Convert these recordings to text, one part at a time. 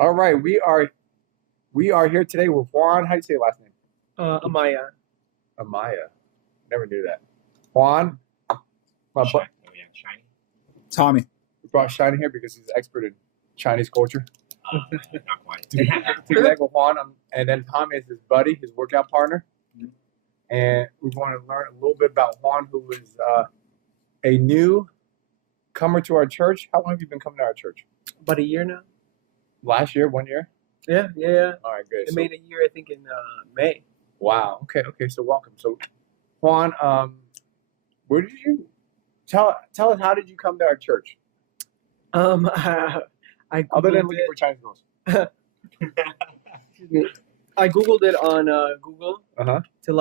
All right, we are here today with Juan. How do you say your last name? Amaya. Amaya. Never knew that. Juan, my bu- Shiny. Tommy. we brought Shine here because he's an expert in Chinese culture. Not quite. Today with Juan, and then Tommy is his buddy, his workout partner. And we want to learn a little bit about Juan, who is a new comer to our church. How long have you been coming to our church? About a year now. Last year, 1 year? Yeah. All right, good. It made a year, I think, in May. Wow. Okay. So welcome. So, Juan, where did you tell us how did you come to our church? I Other than googled looking for Chinese girls. excuse me. I googled it on Google Uh-huh. to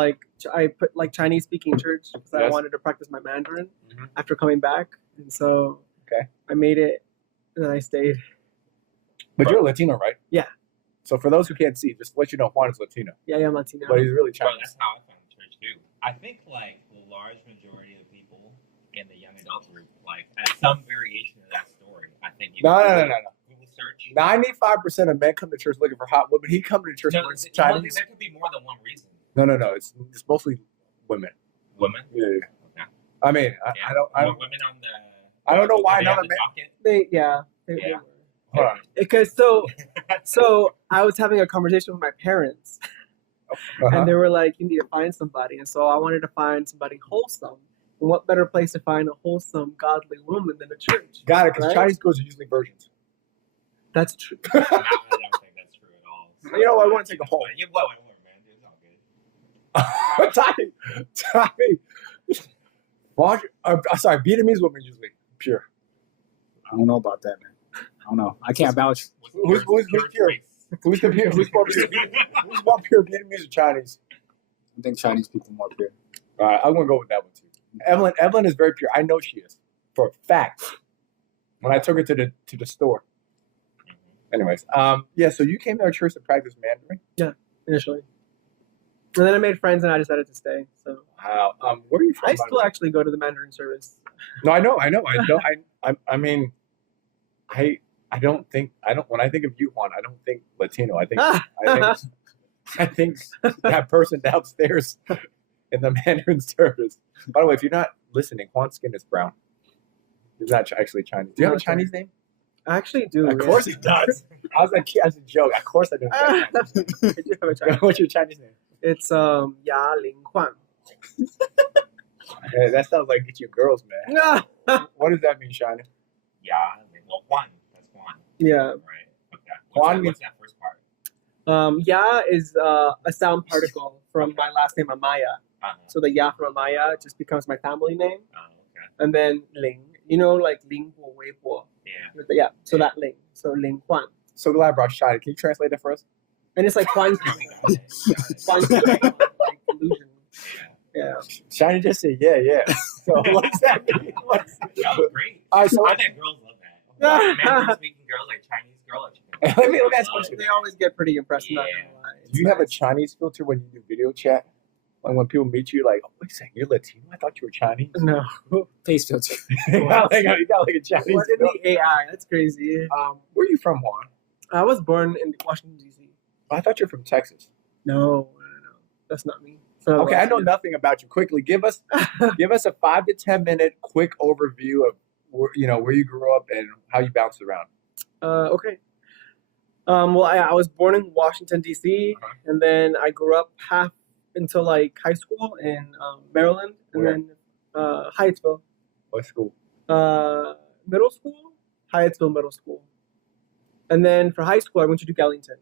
I put Chinese speaking church because I Yes. wanted to practice my Mandarin Mhm. after coming back, and so Okay. I made it, and then I stayed. But you're Latino, right? Yeah. So for those who can't see, just to let you know, Juan is Latino, Yeah, I'm Latino. but he's really Well, Chinese. that's how I found the church too. I think like the large majority of people in the young adult group, like at some variation of that story, I think. No. Google search. 95% of men come to church looking for hot women. He come to church No, for well, Chinese. there could be more than one reason. No. It's mostly women. Women. Yeah. Okay. I mean, Yeah. I don't More women on the. I don't know why they have another the man. docket? They Yeah. were. Hold on. Because so I was having a conversation with my parents, Uh-huh. and they were like, "You need to find somebody," and so I wanted to find somebody wholesome. And what better place to find a wholesome, godly woman than a church? Got it, because Right? Chinese girls are usually virgins. That's true. No, I don't think that's true at all. You know, I wanna take a poll. You blow it, man. It's all good. Tommy. Sorry, Vietnamese women usually pure. I don't know about that, man. I don't know. I can't vouch. Who's pure? Who's the pure? Who's more pure? Who's more pure, Vietnamese or Chinese? I think Chinese people are more pure. All right, I'm gonna go with that one too. Evelyn is very pure. I know she is for a fact. When I took her to the store. Anyways, yeah. So you came to our church to practice Mandarin. Initially, and then I made friends, and I decided to stay. So Wow. Where are you from? I by the still way? actually go to the Mandarin service. No, I know. I don't. I don't think. When I think of you, Juan, I don't think Latino. I think that person downstairs in the Mandarin service. By the way, if you're not listening, Juan's skin is brown. He's not actually Chinese. Do you have a Chinese name? I actually do. Of course he does. I was like, as a joke. Of course I do. I do have a Chinese. What's your Chinese name? It's Ya Ling Huan. Hey, that sounds like get you girls, man. What does that mean, Shiny? Yeah, well, Juan. That's Juan, Yeah. right? Okay. Juan What's that first part? Ya is a sound particle from my last name Amaya. So the Ya from Amaya just becomes my family name, Okay. and then Ling. You know, like Ling Bo Wei Bo. Yeah. Yeah. So that Ling. So Ling Huan. So glad I brought Shiny. Can you translate that for us? And it's like Huan. Got it. Huan like illusion. Yeah. Yeah. Shiny just said, yeah. So what does that mean? That was great. All right, so I bet girls love that. Mandarin-speaking girls, like Chinese girl, like let me ask love you. They always get pretty impressed. I'm not Yeah. gonna lie. Do you have a Chinese filter when you do video chat? Like when people meet you, like, oh, wait a second, you're Latino? I thought you were Chinese. No. Face filter. you got like a Chinese What in filter. the AI? That's crazy. Where are you from, Juan? I was born in Washington D.C. I thought you're from Texas. No. That's not me. So, Okay, I know nothing about you. Quickly, give us a 5 to 10 minute quick overview of where you grew up and how you bounced around. Okay. Well, I was born in Washington D.C. Uh-huh. and then I grew up half until like high school in Maryland, and Where? then Hyattsville. What school? Middle school, Hyattsville Middle School, and then for high school I went to Duke Ellington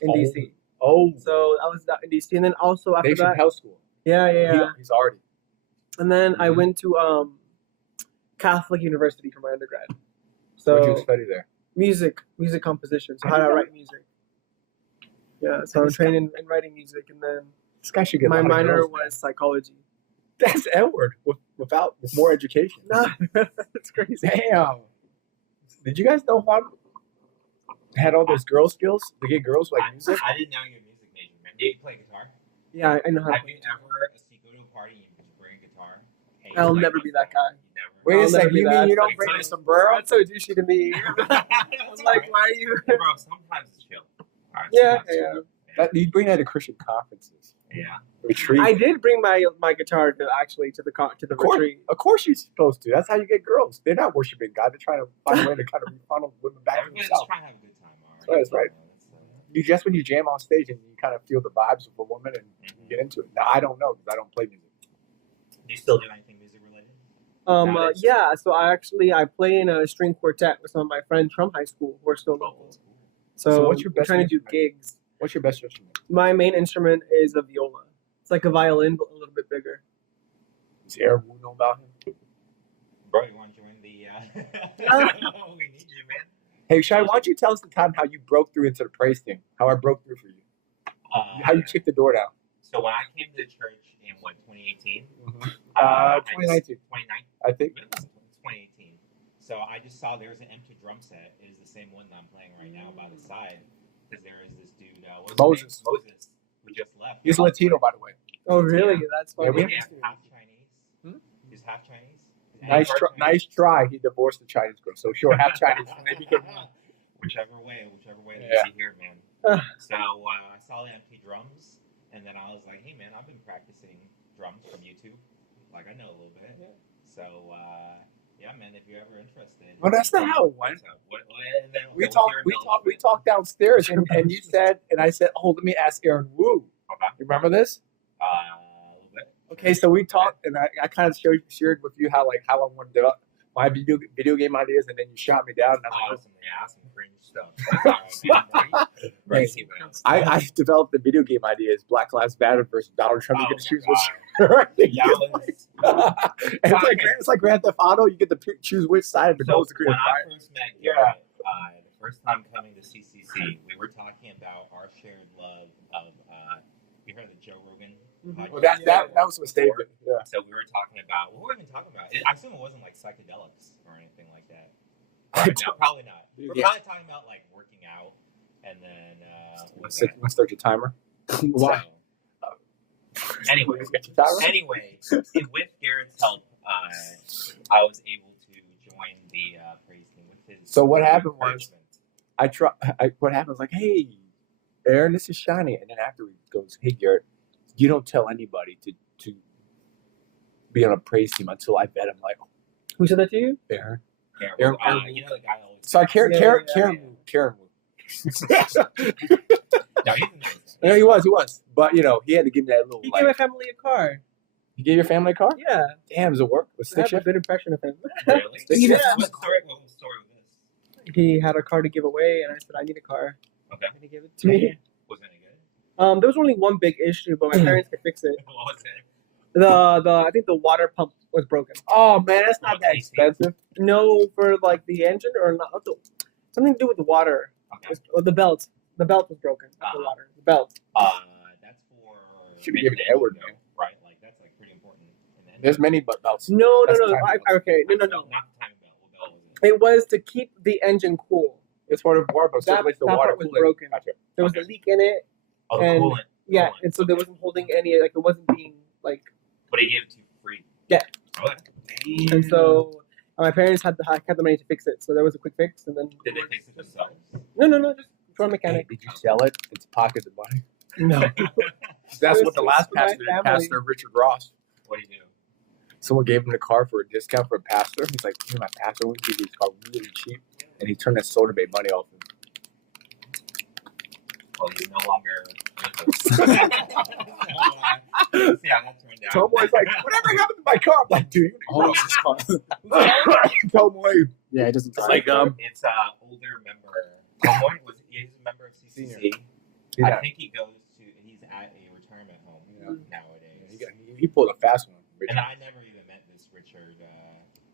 in Oh. D.C. Oh, So I was in D.C. and then also after Nation that, Health School. yeah. He's already. And then I Mhm. went to Catholic University for my undergrad. What'd you So study there? music composition. So I how did to not- write music. Yeah, so I'm trained in writing music, and then This guy should get. my a lot of minor girls, man. was psychology. That's Edward with more education. Nah, that's crazy. Damn. Did you guys know Juan had all those girl skills to get girls like music? I didn't know you were a music major, man. Did you play guitar? Yeah, I know how to Have you ever go to a party and you bring a guitar? Hey, I'll like, never be that guy. You never. Wait a I'll never second. be You mean that. you don't Like, bring a fine. sombrero? That's so douchey to me. I'm like, why are you? Bro, sometimes it's Alright, Yeah, so that's- yeah. You bring that to Christian conferences. Yeah. Retreat. I did bring my guitar to the Of course, retreat. of course you're supposed to. That's how you get girls. They're not worshiping God. They're trying to find a way to kind of funnel women back to Everybody's themselves. trying to have a good time. All Right, that's right. That's, You just when you jam on stage and you kind of feel the vibes of a woman and you get into it. Now I don't know because I don't play music. do you still do anything music related? Nowadays? Yeah. So I play in a string quartet with some of my friends from high school who are still local. So what's your we're best trying to do instrument? gigs. What's your best instrument? My main instrument is a viola. It's like a violin, but a little bit bigger. Does Aaron Wu know about him? Bro, you want to join the? We need you, man. Hey, Shai, why don't you tell us the time how you broke through into the praise team? How I broke through for you? How you kicked the door down? So when I came to church in 2018? 2019. 2019. I think. It was 2018. So I just saw there's an empty drum set. It is the same one that I'm playing right now by the side. Because there is this dude, what's his name? Moses, who just left. He's Latino, by the way. Oh, really? Yeah. That's Yeah, funny. we He's half Chinese. He's half Chinese. Nice try. He divorced the Chinese girl. So sure, half Chinese. And they became Whichever way that Yeah. you here, man. So I saw the empty drums, and then I was like, hey, man, I've been practicing drums from YouTube. Like, I know a little bit. Yeah. So, yeah, man, if you're ever interested. Well, that's not how it went. And then, We okay, talked downstairs, and you said, and I said, oh, let me ask Aaron Wu. Okay. You remember this? A little bit. Okay, so we talked, and I kind of shared with you how I want to develop my video game ideas, and then you shot me down. And I'm like, Some cringe stuff. Crazy, man. I developed the video game ideas: Black Lives Matter versus Donald Trump. You get to choose which. And it's like Grand Theft Auto. You get to choose which side of the nose to create When a I fire. first met Garrett, the first time coming to CCC, we were talking about our shared love of. You heard of the Joe Rogan podcast? Well, that was a statement. Yeah. So we were talking about what were we even talking about? I assume it wasn't like psychedelics or anything like that. No, probably not. We're probably talking about like working out, and then Let's start your timer. Why? Anyway, with Garrett's help, I was able to join the praise team with his. So what happened was, what happened was like, hey, Aaron, this is Shiny, and then after he goes, hey, Garrett, you don't tell anybody to be on a praise team until I bet him. Like, who said that to you? Aaron. You know the guy always. Sorry, Karen Wu. No, he's amazing. Yeah, he was. But he had to give me that little. He gave my family a car. You gave your family a car? Yeah. Damn, does it work? With I stick have a shift? good impression of him. Really? Yeah. What story was this? He had a car to give away, and I said, I need a car. Okay. And he gave it to me. Was it any good? There was only one big issue, but my parents could fix it. What was it? I think the water pump was broken. Oh man, that's not that expensive. No, for like the engine or not. Something to do with the water. Okay. Or the belt. The belt was broken. Not the water. The belt. That's for. Should be given to Edward, man. Right, like that's like pretty important. There's many belts. No. That's No. the timing belt. Okay. No. Not the timing belt. What belt was it? It was to keep the engine cool. It's part of the water, but That circulates the water. part was coolant. broken. Gotcha. There was a leak in it. Oh, the And- coolant. Yeah, Coolant. and so there wasn't holding any. Like it wasn't being like. But he gave it to you free. Yeah. Okay. And so my parents had the money to fix it. So there was a quick fix, and then. Did they fix it themselves? No. Just for a mechanic. Did you sell it? It's pocket the money. No. That's what the last For my pastor did, family. Pastor Richard Ross. What do you do? Someone gave him the car for a discount for a pastor. He's like, hey, my pastor will give you this car really cheap. And he turned that soda made money off him. Well, he's no longer with us. See how that turned out. Tomboy's like, whatever happened to my car? I'm like, dude, Oh, this car. Tomboy. Yeah, it doesn't drive. Like, It's older member. Tomboy he's a member of CCC. I think he's at a retirement home nowadays. He pulled a fast one. And I never even met this Richard,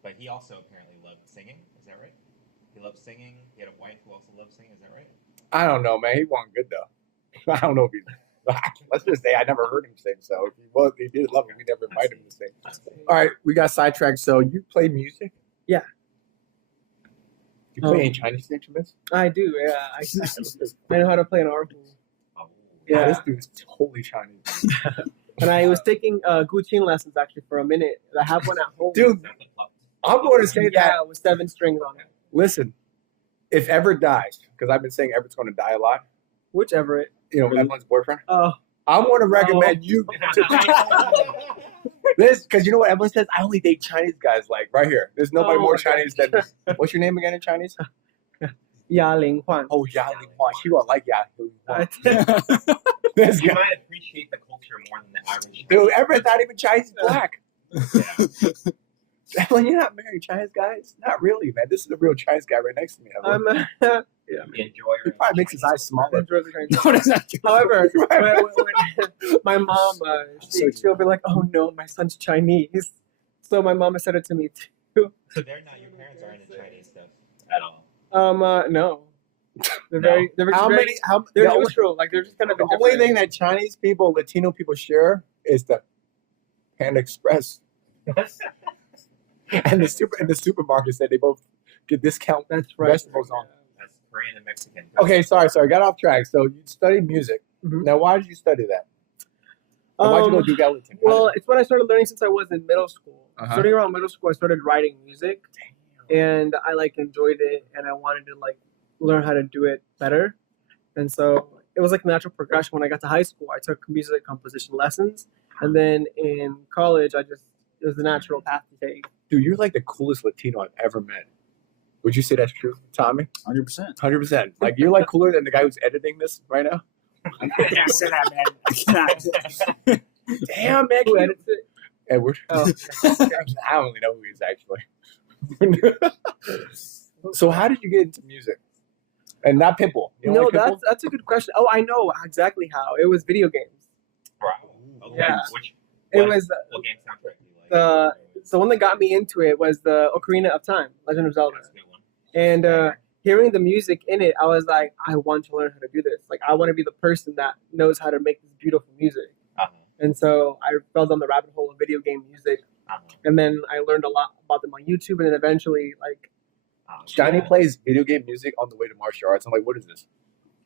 but he also apparently loved singing. Is that right? He loved singing. He had a wife who also loved singing. Is that right? I don't know, man. He wasn't good though. I don't know if he. Let's just say I never heard him sing. So if he did love him, we never invited him to sing. All right, we got sidetracked. So you play music? Yeah. You play any Chinese instruments? I do. Yeah. I know how to play an organ. Oh, Yeah. This dude's totally Chinese. And I was taking guqin lessons actually for a minute. I have one at home. Dude, I'm going to say that. Yeah, with 7 strings on it. Listen, if Everett dies, because I've been saying Everett's going to die a lot, Whichever it. Evelyn's boyfriend. Oh, I'm going to recommend you to this because you know what Evelyn says. I only date Chinese guys. Like right here, there's nobody more Chinese than. What's your name again in Chinese? Ya Ling Huan. Oh, Ya Ling Huan. She will like Ya Ling Huan. You might appreciate the culture more than the average. Dude, Everett's not even Chinese black. Yeah. Evelyn, you're not married Chinese guys? Not really, man. This is a real Chinese guy right next to me. Evelyn. Yeah. Enjoy He probably makes his eyes smaller. No, that's not true. However, when my mom, she'll be like, "Oh no, my son's Chinese." So my mama said it to me too. So they're not your parents are into Chinese stuff at all. No. They're No. very. They're How very, many? How They're the only- neutral. Like they're just kind of. The only thing that Chinese people, Latino people share is the Panda Express and the supermarket said they both get discount That's right. vegetables on. That's Korean and Mexican. Okay, sorry, got off track. So you studied music. Mhm. Now, why did you study that? Or why'd you go do Gallatin? Well, it's what I started learning since I was in middle school. Uh-huh. Starting around middle school, I started writing music, and I enjoyed it, and I wanted to learn how to do it better. And so it was a natural progression. When I got to high school, I took music composition lessons, and then in college, it was the natural path to take. Dude, you're like the coolest Latino I've ever met. Would you say that's true, Tommy? 100%. 100%. Like you're cooler than the guy who's editing this right now. I can't say that, man. I cannot. Damn, man. Who edits it? Edward. Oh. I don't really know who he is actually. So how did you get into music? And not Pitbull. You don't No, like Pitbull? that's a good question. Oh, I know exactly how. It was video games. Wow. Okay. Yeah. What It was what game soundtrack do you like? the one that got me into it was the Ocarina of Time, Legend of Zelda. That's a good one. And hearing the music in it, I was like, I want to learn how to do this. Like, I want to be the person that knows how to make this beautiful music. Uh-huh. And so I fell down the rabbit hole of video game music. Uh-huh. And then I learned a lot about them on YouTube. And then eventually, Johnny plays video game music on the way to martial arts. I'm like, what is this?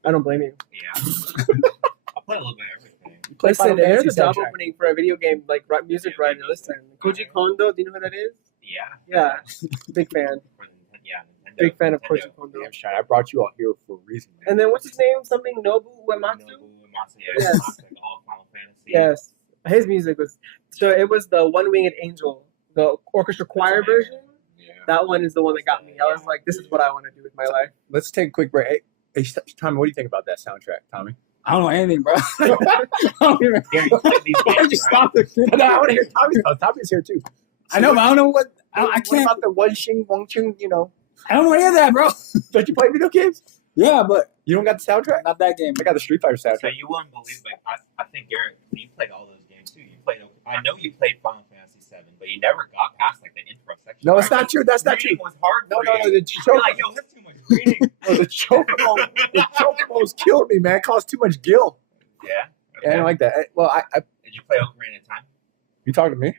I don't blame you. Yeah. I play a little bit of everything. Listen, there's a Fantasy job soundtrack. opening for a video game, music Yeah, writer. Listen, Koji Kondo, do you know who that is? Yeah. Yeah, big fan. For Nintendo. Big fan of Nintendo. Koji Kondo. Damn, Shine. I brought you out here for a reason, man. And then what's his name? Something Nobu Uematsu? Nobu Uematsu, yeah, Yes. classic, all Final Fantasy. Yes. His music was so it was the One Winged Angel, the orchestra choir version. Yeah. That one is the one that got me. I was like, this is what I want to do with my life. Let's take a quick break. Hey, Tommy, what do you think about that soundtrack, Tommy? I don't know anything, bro. I don't even. Gary, you play these Why would you games, stop right? the No, I want to hear Tommy's thoughts. Tommy's here too. I know, but I don't know what. I What can't. about the One Xing, Wang Chung, I don't know any of that, bro. Don't you play video games? Yeah, but You don't got the soundtrack? not that game. I got the Street Fighter So soundtrack. you wouldn't believe, I think Garrett, you played all those games too. I know you played Final Fantasy VII, but you never got past the intro section. No, it's right? not true. That's not true. Reading was hard No, for no, you. no. The You're like, yo, that's too much reading. the chocobos killed me, man. It caused too much gill. Yeah. Yeah, I don't like that. Well, I Did you play Ocarina of Time? you talking to me?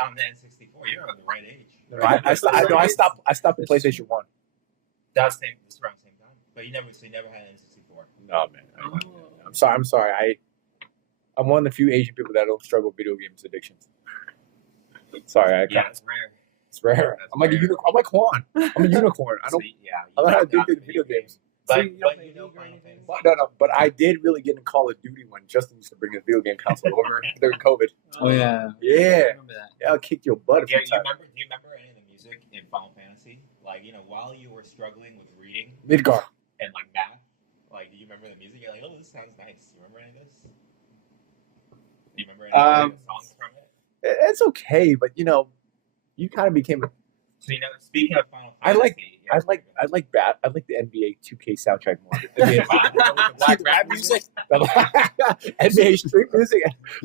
On the N64, you're on the right age. I stopped the PlayStation 1. That's around the same time. But you never had an N64. No, man. I'm sorry. I'm one of the few Asian people that don't struggle with video games addictions. Sorry, I Yeah, can't. it's rare. It's rare. That's I'm like a rare. unicorn. I'm like Juan. I'm a unicorn. I don't. I'm not addicted to video games. But, So you don't but play you know League or Final anything? Fantasy. No. But I did really get in Call of Duty when Justin used to bring his video game console over during COVID. Oh yeah. Yeah. I remember that. Yeah, I'll kick your butt if Yeah, you do you remember any of the music in Final Fantasy? Like, while you were struggling with reading Midgar. and math, do you remember the music? You're like, oh, this sounds nice. You remember any of this? Do you remember any of the songs from it? It's okay, but you kind of became. So speaking of Final I Fantasy, I like the NBA 2K soundtrack more. NBA, Black rap music. NBA street music.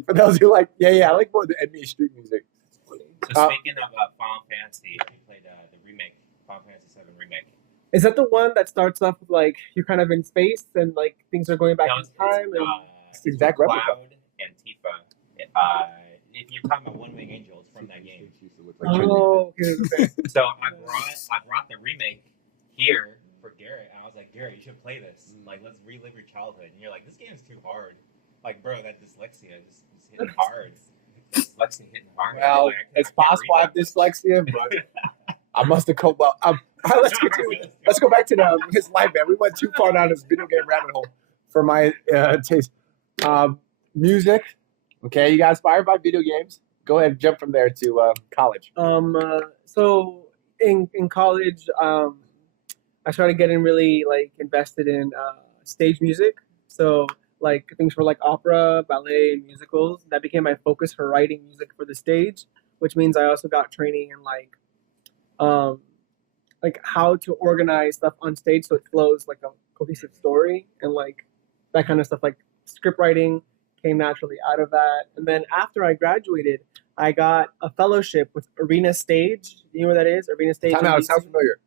For those who I like more the NBA street music. So speaking of Final Fantasy, you played the remake, Final Fantasy VII remake. Is that the one that starts off with you're kind of in space and things are going back No, in time? And It's the exact replica. Cloud and Tifa. If you're talking about One Wing Angel, it's from that game. oh, okay. So I brought the remake here for Garrett, and I was like, Garrett, you should play this. Let's relive your childhood. And you're like, this game is too hard. Bro, that dyslexia is hitting hard. Dyslexia hitting hard. Well, I it's can't possible I have read that. dyslexia, but I must have coped well. Let's go back to his life, man. We went too far down this video game rabbit hole. for my taste. Music. Okay, you got inspired by video games. Go ahead and jump from there to college. So in college, I started getting really like invested in stage music. So like things for like opera, ballet, and musicals. That became my focus for writing music for the stage, which means I also got training in um, like how to organize stuff on stage so it flows like a cohesive story and like that kind of stuff. Like script writing came naturally out of that. And then after I graduated, I got a fellowship with Arena Stage. You know where that is? Arena Stage. Time out. It sounds familiar.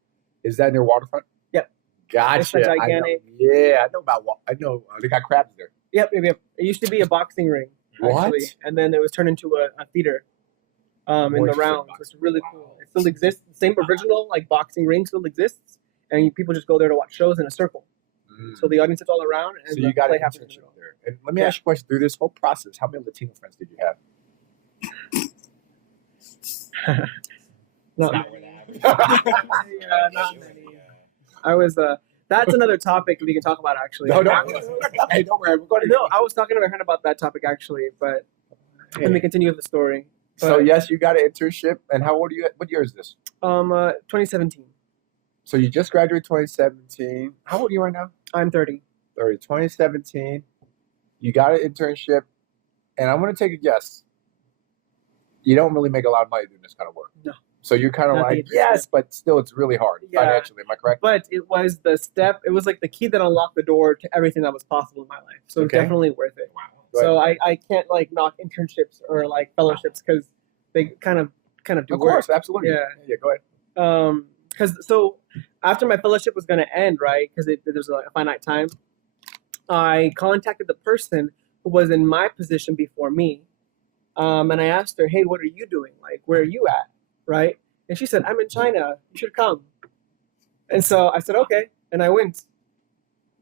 Is that near Waterfront? Yep. Gotcha. It's a gigantic. I know about. I know they got crabs there. Yep. It used to be a boxing ring, What? actually, and then it was turned into a theater. In the Moist round, boxing. it's really cool. It still exists. The same original like boxing ring still exists, and people just go there to watch shows in a circle. So the audience is all around, and So the you got play an happens in the internship middle. there. And let me ask you a question. Through this whole process, how many Latino friends did you have? Not Not many. where the average. Yeah, not many. I was. That's another topic we can talk about actually. No. Hey, don't worry. We're going to No, I was talking to my friend about that topic actually, but let me continue with the story. So yes, you got an internship. And how old are you? What year is this? 2017. So you just graduated 2017. How old are you right now? I'm 30. 30. 2017. You got an internship, and I'm going to take a guess. You don't really make a lot of money doing this kind of work. No. So you're kind of Not the like, internship. yes, but still, it's really hard Yeah. financially. Am I correct? But it was the step. It was like the key that unlocked the door to everything that was possible in my life. So it's Okay. definitely worth it. Wow. Go So ahead. I can't like knock internships or like fellowships because they kind of do Of work. course, absolutely. Yeah. Go ahead. Because so after my fellowship was going to end, right? Because there's a finite time. I contacted the person who was in my position before me, and I asked her, "Hey, what are you doing? Like, where are you at?" Right? And she said, "I'm in China. You should come." And so I said, "Okay," and I went.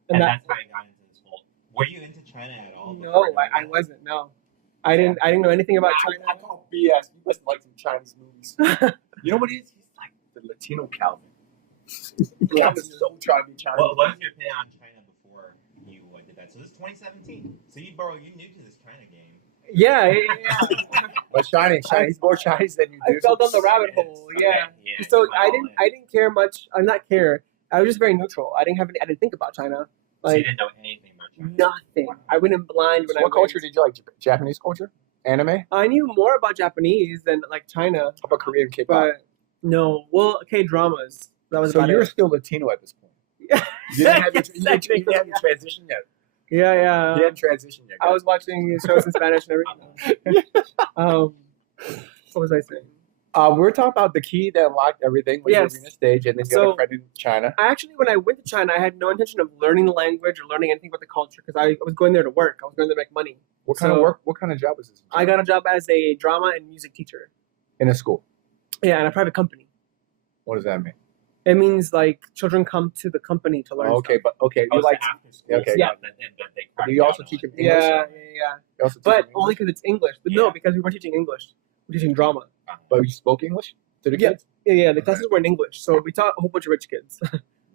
And that that's how you got into this whole. Were you into China at all? no, before doing I that? wasn't. No, I didn't know anything about China. I call BS. You must like some Chinese movies. You know what he is? He's like the Latino Calvin. Calvin's so trying to be Chinese. What was your opinion on China before you did that? So this is 2017. So you new to this China game. Yeah. But Chinese. He's more Chinese than you I do. fell down the rabbit hole. Yeah. So you I went all in. didn't care much. I'm not care. I was just very neutral. I didn't think about China. So you Like didn't know anything about China. nothing. I went in blind when So what culture did you like? Japanese culture? Anime? How I knew more about Japanese than like China, about Korean K-pop? but no. Well, K-dramas. That was So about you're it. still Latino at this point. Yeah. You didn't have your, Yes, you didn't have your transition yet. Yeah. You didn't transition yet. I was watching shows in Spanish and everything. What was I saying? We're talking about the key that unlocked everything when Yes. you were in the stage, and then you got So- a friend in China. I actually, when I went to China, I had no intention of learning the language or learning anything about the culture because I was going there to work. I was going there to make money. What kind of So- work? What kind of job was this? I got a job as a drama and music teacher. in a school. Yeah, in a private company. What does that mean? It means like children come to the company to learn. Okay, stuff. but okay, Oh, you so like after school okay. Yeah. stuff that they cracked you also down teach on. them English? Yeah. You also teach But them English? only because it's English. But no, Yeah. because we weren't teaching English. We're teaching drama. But you spoke English to the Yeah. kids. Yeah. The classes were in English, so we taught a whole bunch of rich kids,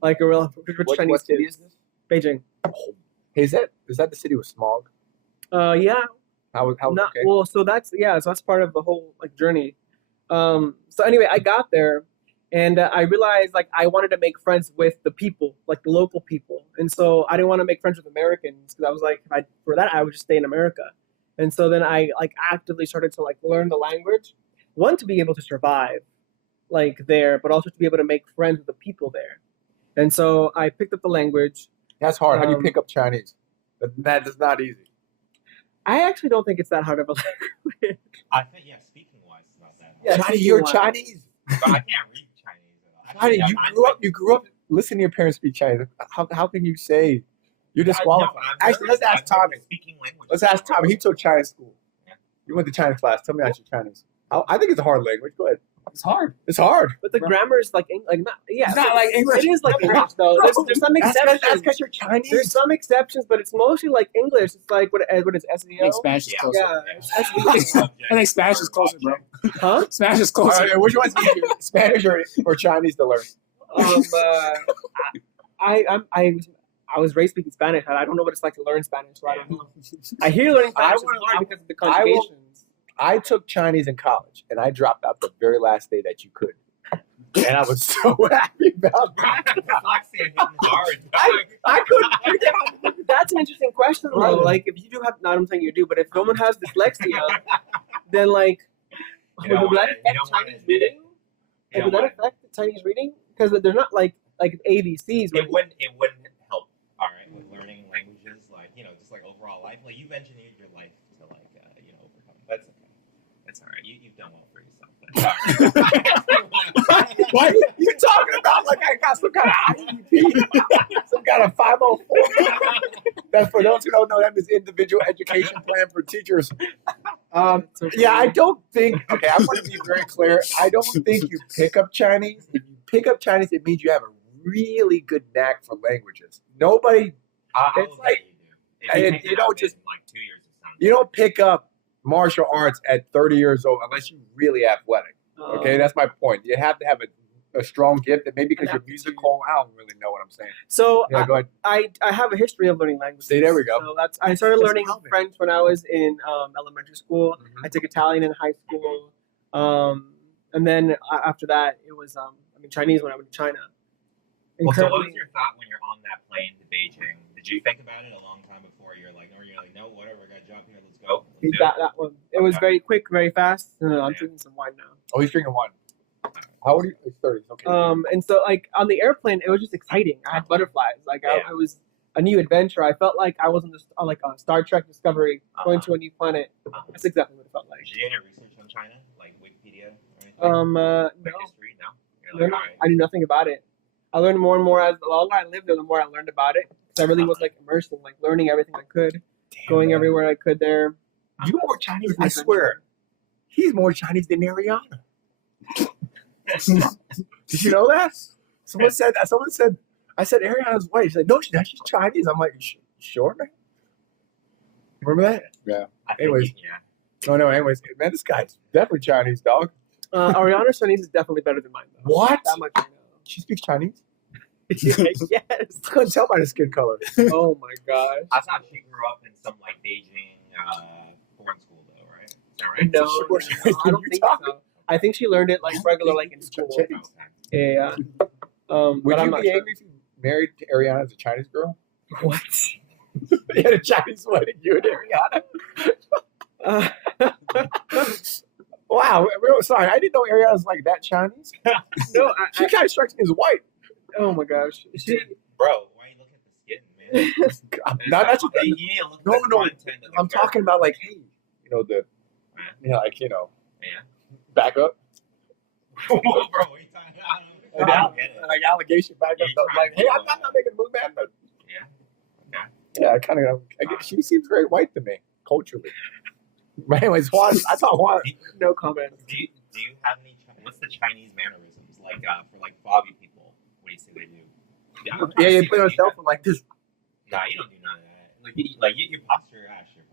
like a real rich What Chinese city kids. is this? Beijing. Hey, is that the city with smog? Yeah. How Not okay? well. So that's part of the whole like journey. So anyway, I got there, and I realized like I wanted to make friends with the people, like the local people, and so I didn't want to make friends with Americans because I was like, for that I would just stay in America, and so then I like actively started to like learn the language, one to be able to survive, like there, but also to be able to make friends with the people there, and so I picked up the language. That's hard. How do you um, pick up Chinese? That is not easy. I actually don't think it's that hard of a language. I think speaking wise, it's not that. Yeah, hard. Johnny, you're speaking-wise. Chinese. But I can't read Chinese at all. Johnny, Actually, you grew up listening to your parents speak Chinese. How can you say you're disqualified? Actually, let's ask Tommy. Speaking language. Let's ask Tommy. He took Chinese school. Yeah. You went to Chinese class. Tell me about your Chinese. I think it's a hard language. Go ahead. It's hard. It's hard. But the grammar is like not It's not like English. It is like English though. There's some That's exceptions. because you're Chinese. There's some exceptions, but it's mostly like English. It's like what is I SEO? think Spanish is Yeah. closer. Yeah, it's SEO. I think Spanish is closer, bro. Huh? Spanish is All closer. right, which one's easier, Spanish or Chinese to learn? I I was raised speaking Spanish. I don't know what it's like to learn Spanish, so I don't know. I hear learning Spanish is hard because of the conjugations. I took Chinese in college, and I dropped out the very last day that you could. And I was so happy about that. Dyslexia hitting hard. I couldn't figure out. That's an interesting question, though. Like, if you do have, not I'm saying you do, but if someone has dyslexia, then like, would that affect Chinese reading? Would that affect Chinese reading? Because they're not like ABCs. It wouldn't help. All right, with learning languages, like just like overall life, like you've engineered your life to like overcome. That's okay. That's all right. You've done well for yourself. What are you talking about? Like I got some kind of IEP, some kind of 504. That's for those who don't know. That is individual education plan for teachers. Yeah, I don't think. Okay, I want to be very clear. I don't think you pick up Chinese. If you pick up Chinese, it means you have a really good knack for languages. Nobody. It's like you don't just like 2 years of sound. You don't pick up martial arts at 30 years old unless you're really athletic. Okay, that's my point. You have to have a strong gift, and maybe because you're musical, I don't really know what I'm saying. So yeah, go ahead. I have a history of learning languages. See, there we go. So I started learning French when I was in elementary school. Mm-hmm. I took Italian in high school, and then after that, it was Chinese when I went to China. Well, so what was your thought when you're on that plane to Beijing? Did you think about it a long time before? You're like, no, whatever, I got a job here, let's go. That one. It was very quick, very fast. I'm drinking some wine now. Oh, he's drinking wine. How old are you? He's 30. Okay. And so like on the airplane, it was just exciting. I had butterflies. Like I was a new adventure. I felt like I was on like a Star Trek Discovery, going to a new planet. That's exactly what it felt like. Did you do any research on China, like Wikipedia or anything? No. History? No. Like, I knew nothing about it. I learned more and more as the longer I lived there, the more I learned about it. Because I really was like immersed in like learning everything I could, going everywhere I could there. You're more Chinese, I swear. He's more Chinese than Ariana. Did you know that? Someone said. I said Ariana's white. She's like, no, she's not. She's Chinese. I'm like, sure, man. Remember that? Yeah. Anyways. No. Anyways, man, this guy's definitely Chinese, dog. Ariana's Chinese is definitely better than mine, though. What? That much I know. She speaks Chinese? Yes. I couldn't tell by the skin color. Oh my gosh. I thought she grew up in some like Beijing foreign school, though, right? Is that right? No, I don't think so. I think she learned it like regular, like in school. Yeah. Would you be angry if you married Ariana as a Chinese girl? What? You had a Chinese wedding, you and Ariana? Wow. Sorry, I didn't know Ariana was like that Chinese. No, she kind of strikes me as white. Oh my gosh. Bro, why are you looking at the skin, man? That's what you need to look no. at I'm talking about like, hey, back up. Bro, what are you talking about? Like allegation back up. Like, hey, I'm not making a move, man. But yeah, I kind of. She seems very white to me culturally. But anyways, Juan, I thought Juan. No comment. Do you have any? What's the Chinese mannerisms like for like foggy people? What do you say they do? Yeah, you put on a cell phone like this. Nah, you don't do none of that. Like your posture, sure.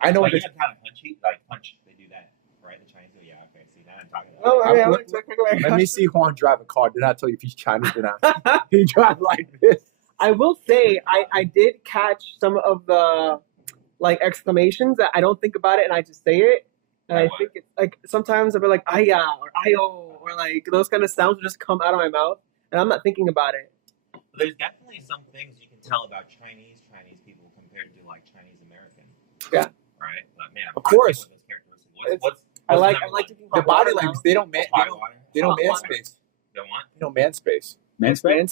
I know. Like you have kind of punchy, like punch. They do that, right? The Chinese do. Yeah, okay. See, now I'm talking about. Let me see Juan drive a car. Did I tell you if he's Chinese or not? He drives like this. I will say I did catch some of the like exclamations that I don't think about it and I just say it. And I think it's like sometimes I'll be like "aya" or "ayo" or like those kind of sounds will just come out of my mouth and I'm not thinking about it. There's definitely some things you can tell about Chinese people compared to like Chinese American. Yeah. Right. But man, of course. What's I like the body language. They don't man space. They want? They don't man space. Manspread.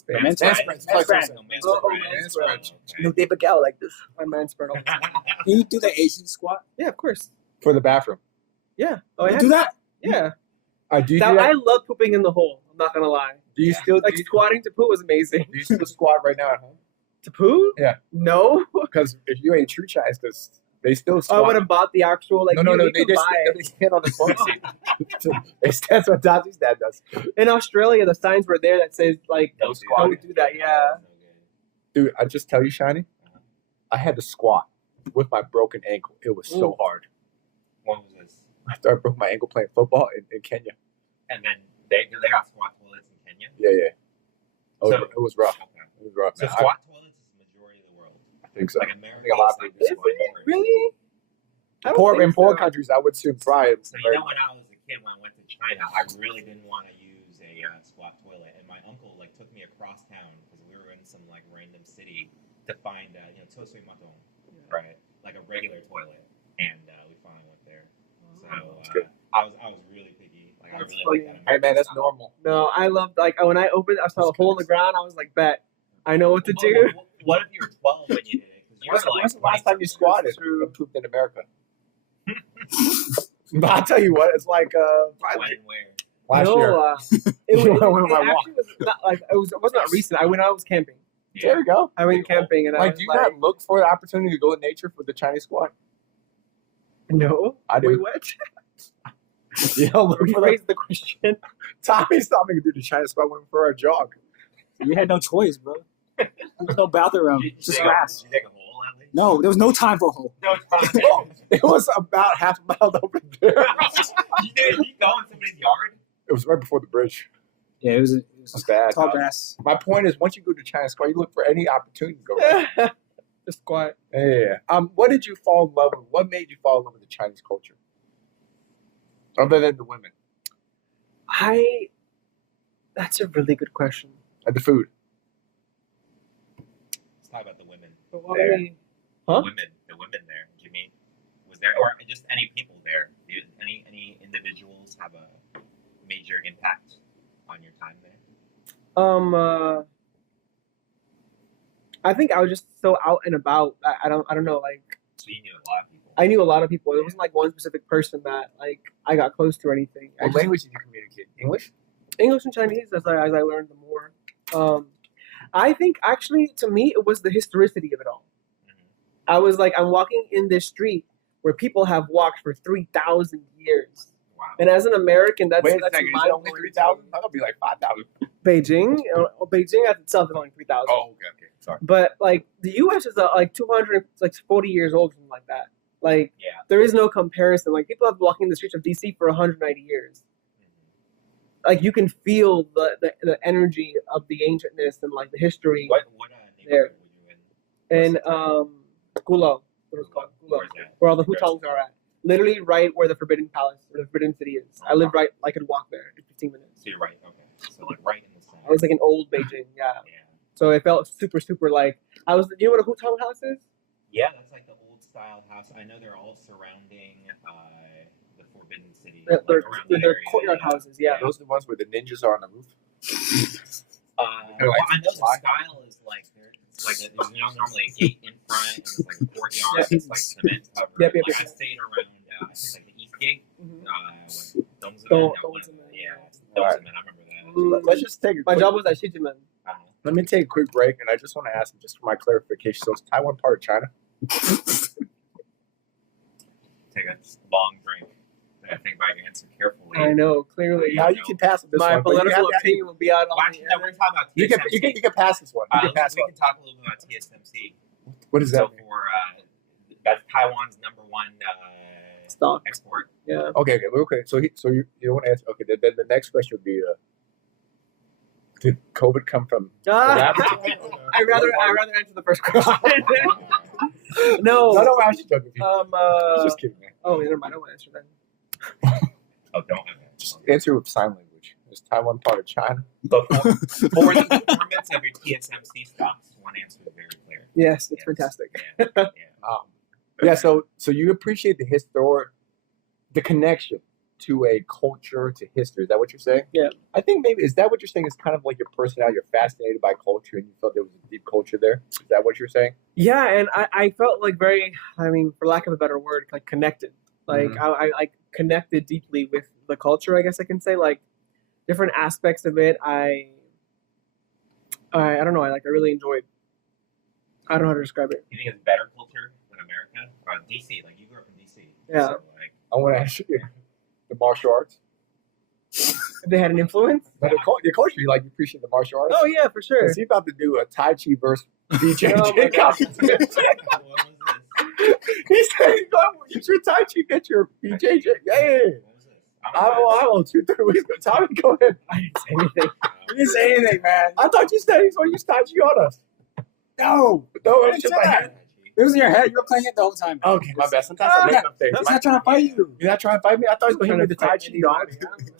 They big out like this. I manspread all the time. Can you do the Asian squat? Yeah, of course. For the bathroom. Yeah. Oh, I do that? Yeah. Do you do that? I love pooping in the hole. I'm not gonna lie. Do you still like squatting to poo was amazing? Do you still squat right now at home? To poo? Yeah. No. Because if you ain't true Chinese, because they still squat. I would have bought the actual like. No. They stand on the phone. That's what Dodgy's dad does. In Australia, the signs were there that says like don't do that. Yeah. Dude, I just tell you, Shiny, I had to squat with my broken ankle. It was so hard. When was this? After I broke my ankle playing football in Kenya. And then they got squat toilets in Kenya? Yeah. Oh, So, it was rough. Okay. It was rough. So squat toilets is the majority think so. Like America, think a lot of like, people is do. boring. Really? I don't Poor, in think poor so. countries, I would assume probably. So you know, when I was a kid, when I went to China, I really didn't want to use a squat toilet, and my uncle like took me across town because we were in some like random city to find tosui matong, right, like a regular toilet, and we finally went there. So I was really picky. Like I That's really funny. like that. Hey man, that's American normal. No, I loved like when I opened, I saw a hole in the ground. I was like, bet I know what to do. What if you were 12 when you did it? Because you were like When's the last time you 20 squatted True. and pooped in America? But I'll tell you what, it's like When probably and where? last year. It When I actually was not like it was not recent. I was camping. There we go. I went camping and I Like, was do you like, not look for the opportunity to go in nature for the Chinese squat? no, I do. Wait, what? You don't look for that. Rephrase the question. Tommy stopped me to do the Chinese squat went for a jog. You had no choice, bro. There was no bathroom. Did you Just dig grass. a hole at least? No, there was no time for a hole. No, it's fine. Oh, it was about half a mile over there. You go in somebody's yard? It was right before the bridge. Yeah, it was It's bad. tall grass. My point is, once you go to China squat, you look for any opportunity to go. Right? Just quiet. Yeah. What did you fall in love with? What made you fall in love with the Chinese culture? Other than the women That's a really good question. and the food. Let's talk about the women. But what There. made- Huh? The women there, Jimmy. Was there, or just any people there? Any individuals have a major impact on your time there? I think I was just so out and about. I don't know. Like So you knew a lot of people. I knew a lot of people. There wasn't like one specific person that like I got close to or anything. I What just- language did you communicate? English? English and Chinese as I learned them more. I think actually to me it was the historicity of it all. Mhm. I was like, I'm walking in this street where people have walked for 3,000 years. Wow. And as an American, that's Wait a that's second. Is it mind only blowing. 3,000? That'll be like 5,000. Beijing, Beijing at itself is only 3,000. Oh, okay. Sorry. But like the U.S. is like 240 years old, something like that. Like Yeah. there is no comparison. Like people have been walking the streets of D.C. for 190 years. Mhm. Like you can feel the energy of the ancientness and like the history. What There. neighborhood were you in? And Gulo, what it's called, Gulo, Where's that? where all the hutongs are at. Literally right where the Forbidden Palace or the Forbidden City is. I live right, I could walk there in 15 minutes. So you're right. Okay. So like right in the center. I was like in old Beijing, yeah. Yeah. So it felt super, super like I was. You know what a hutong house is? Yeah, that's like the old style house. I know they're all surrounding the Forbidden City. They're, like around that they're area. courtyard houses, yeah. Those are the ones where the ninjas are on the roof. Well, like I know the slide. style is like it's like there's normally a gate in front and there's like a courtyard that's like cement covered. Yep, Like yep. I stayed around I think like the East Gate. Mhm. When Dong's Dong's-man, yeah, Alright. Dong's-man, I remember that. Let's just take a My quick, job was at Shijiman. Let me take a quick break, and I just want to ask, just for my clarification, so is Taiwan part of China? Take a long drink. I think about your answer carefully. I know, clearly. Yeah, you can pass this My one. but you political have to- opinion will be out Well, on actually, the no, we're talking about You TSMC. can pass this one. You can pass we one. can talk a little bit about TSMC. What is that? So for that's Taiwan's number one stock. export. Yeah. Okay. So you want to answer? Okay, then the next question would be, did COVID come from the laboratory? I rather answer the first question. No. No, I'm actually joking. Just kidding, man. Oh, never mind. I won't answer that. Oh, don't have that. Just answer with sign language. Is Taiwan part of China? But for the performance of your TSMC stocks, one answer is very clear. Yes, it's Yes. fantastic. Yeah. Yeah. So you appreciate the connection to a culture, to history. Is that what you're saying? Yeah. I think maybe is that what you're saying? Is kind of like your personality. You're fascinated by culture, and you felt there was a deep culture there. Is that what you're saying? Yeah, and I felt like very, I mean, for lack of a better word, like connected. Like I like connected deeply with the culture, I guess I can say. Like different aspects of it, I don't know, I really enjoyed. I don't know how to describe it. You think it's better culture than America? Or DC, like you grew up in DC. Yeah. So, like, I want to ask you the martial arts. If they had an influence? But your culture, you appreciate the martial arts. Oh yeah, for sure. Because he's about to do a Tai Chi versus BJJ Oh my God. competition. what was this? He said, "Use your Tai Chi, get your BJJ." Yeah. What was this? I don't know. 2-3 weeks. But Tommy, go ahead. I didn't say anything. You didn't say anything, man. I thought you said he's going to use Tai Chi on us. No, it's just my hand. It was in your head. You were playing it the whole time. Okay, my bad. Sometimes I make up things. He's not trying to fight you. You're not trying to fight me? I thought he was going to hit me with the Tai Chi, dog.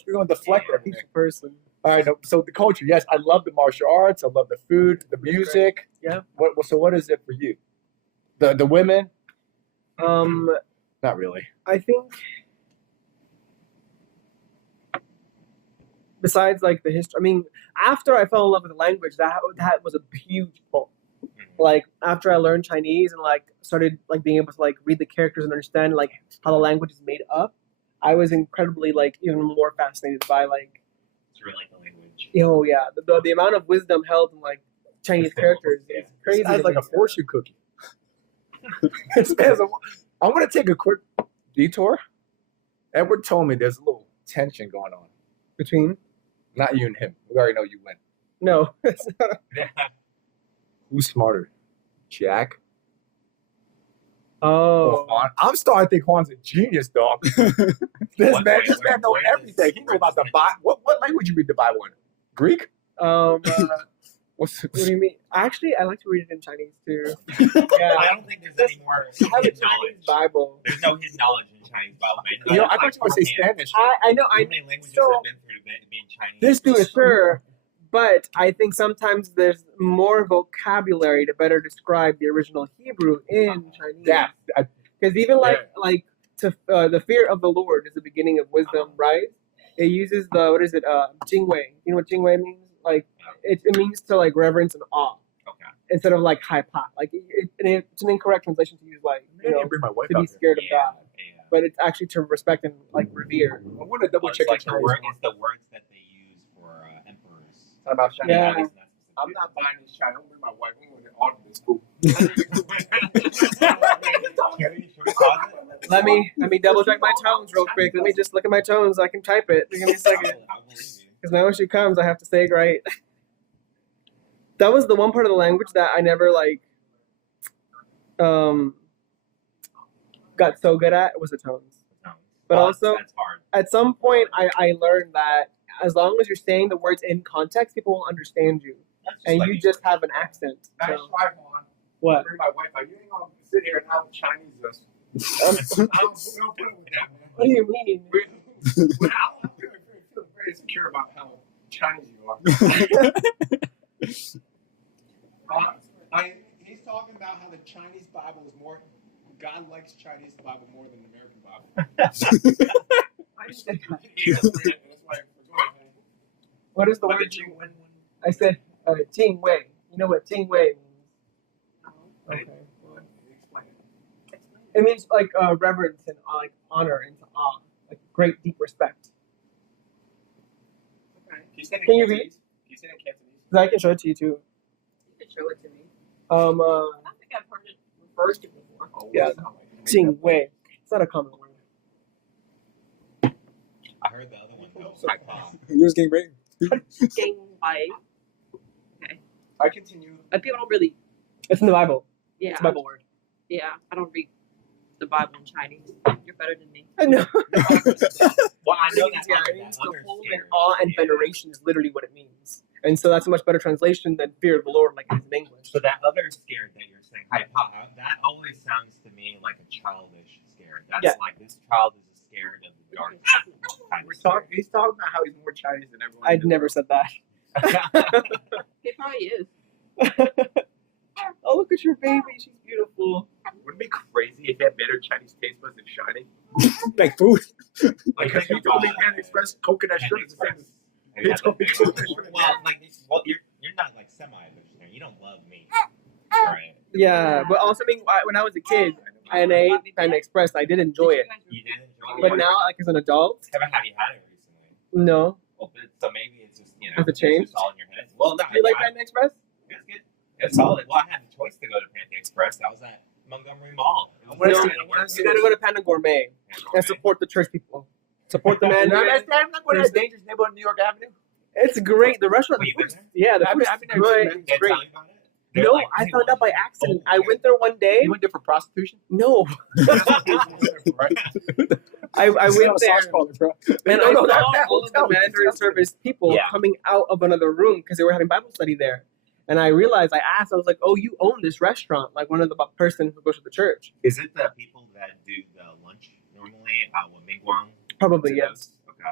You're going to deflect everything. Each person. All right, so the culture, yes, I love the martial arts. I love the food, the music. Yeah. So what is it for you? The women? Not really. I think besides like the history, I mean, after I fell in love with the language, that was a huge pull. Like after I learned Chinese and like started like being able to like read the characters and understand like how the language is made up, I was incredibly like even more fascinated by like. It's really like the language. Oh yeah, the amount of wisdom held in like Chinese characters is crazy. It's like a fortune cookie. I'm going to take a quick detour. Edward told me there's a little tension going on between not you and him. We already know you win. No. Who's smarter, Jack? Oh, Juan? I'm starting to think Juan's a genius, dog. This man knows everything. He knows about the Bible. What language you read the Bible in? Greek? What do you mean? Actually, I like to read it in Chinese too. Yeah. I don't think there's any more hidden knowledge. Bible. There's no hidden knowledge in Chinese Bible. I thought you were going to say Spanish. I know. How many languages have been through being Chinese? This dude is sure, but I think sometimes there's more vocabulary to better describe the original Hebrew in Chinese. Yeah, because even like the fear of the Lord is the beginning of wisdom, right? It uses the Jingwei. You know what Jingwei means? Like it means to like reverence and awe. Okay. Instead of like haipa. Like it's an incorrect translation to use like to be scared of God. Yeah. But it's actually to respect and like revere. I want to double check it's the words that they use for emperors. How about China? Yeah. I'm not buying this shot. I don't bring my wife. I'm going to order this food. Let me double check my tones real quick. Let me just look at my tones. I can type it. Give me a second. Because now when she comes, I have to say it right. That was the one part of the language that I never like got so good at was the tones. But also, that's hard. At some point, I learned that as long as you're saying the words in context, people will understand you. And you just have an accent. Nice So. try, Juan. What? Bring my wife out. You ain't going to sit here and have Chinese us. We don't put up with that, man. What do you mean? I'm feeling very insecure about how Chinese you are. He's talking about how the Chinese Bible is more. God likes Chinese Bible more than the American Bible. What is the word? I said Jing Wei. You know what Jing Wei means? Okay. It means like reverence and like honor and awe, like great deep respect. Okay. Can you read? Can you say it in Cantonese? Because I can show it to you too. You can show it to me. I I think I've heard it referred to before. Oh, Yeah. Jing Wei. It's not a common word. I heard the other one though. You was getting ready. Gang by. I continue. People don't really. It's in the Bible. Yeah. It's a Bible word. Yeah. I don't read the Bible in Chinese. You're better than me. I know. Well, I know that. Yeah, it means to hold in awe and veneration is literally what it means. And so that's a much better translation than fear of the Lord, like it is in English. So that other scared that you're saying, that always sounds to me like a childish scared. That's like this child is scared of the dark. He's talking about how he's more Chinese than everyone. I'd never said that. He probably is. Oh, look at your baby. She's beautiful. Wouldn't it be crazy if he had better Chinese taste buds than Shiny? Like food. Because you told me Panda Express coconut shrimp is the same. Well, you're not like semi-vegetarian. You don't love meat, right? Yeah, but also when I was a kid and I ate Panda Express, I did enjoy it. You did enjoy But it. now, like as an adult, Have you had it recently? no. Well, so maybe it's just Has it changed? It's just all in your head. Well, no, Do you like Panda Express? it's good. It's solid. Well, I had the choice to go to Panda Express. That was at Montgomery Mall. No, you gotta go to Panda Gourmet and support the church people. Support the man. I'm not going to that dangerous neighborhood on New York Avenue. It's great. The restaurant, Wait, food's- yeah, the I've been food's there too, good. man. It's great. Tell you about it? They're No, like, I hey, found out by what- accident. Oh, I went there one day. You went there for prostitution? No, Right? I went there. Bro. And No, I saw that all of the hotel was Mandarin disgusting. service people Yeah. coming out of another room because they were having Bible study there. And I realized, I asked, I was like, "Oh, you own this restaurant?" Like one of the person who goes to the church. Is it the people that do the lunch normally? What Mingguang? Probably do yes. those? Okay.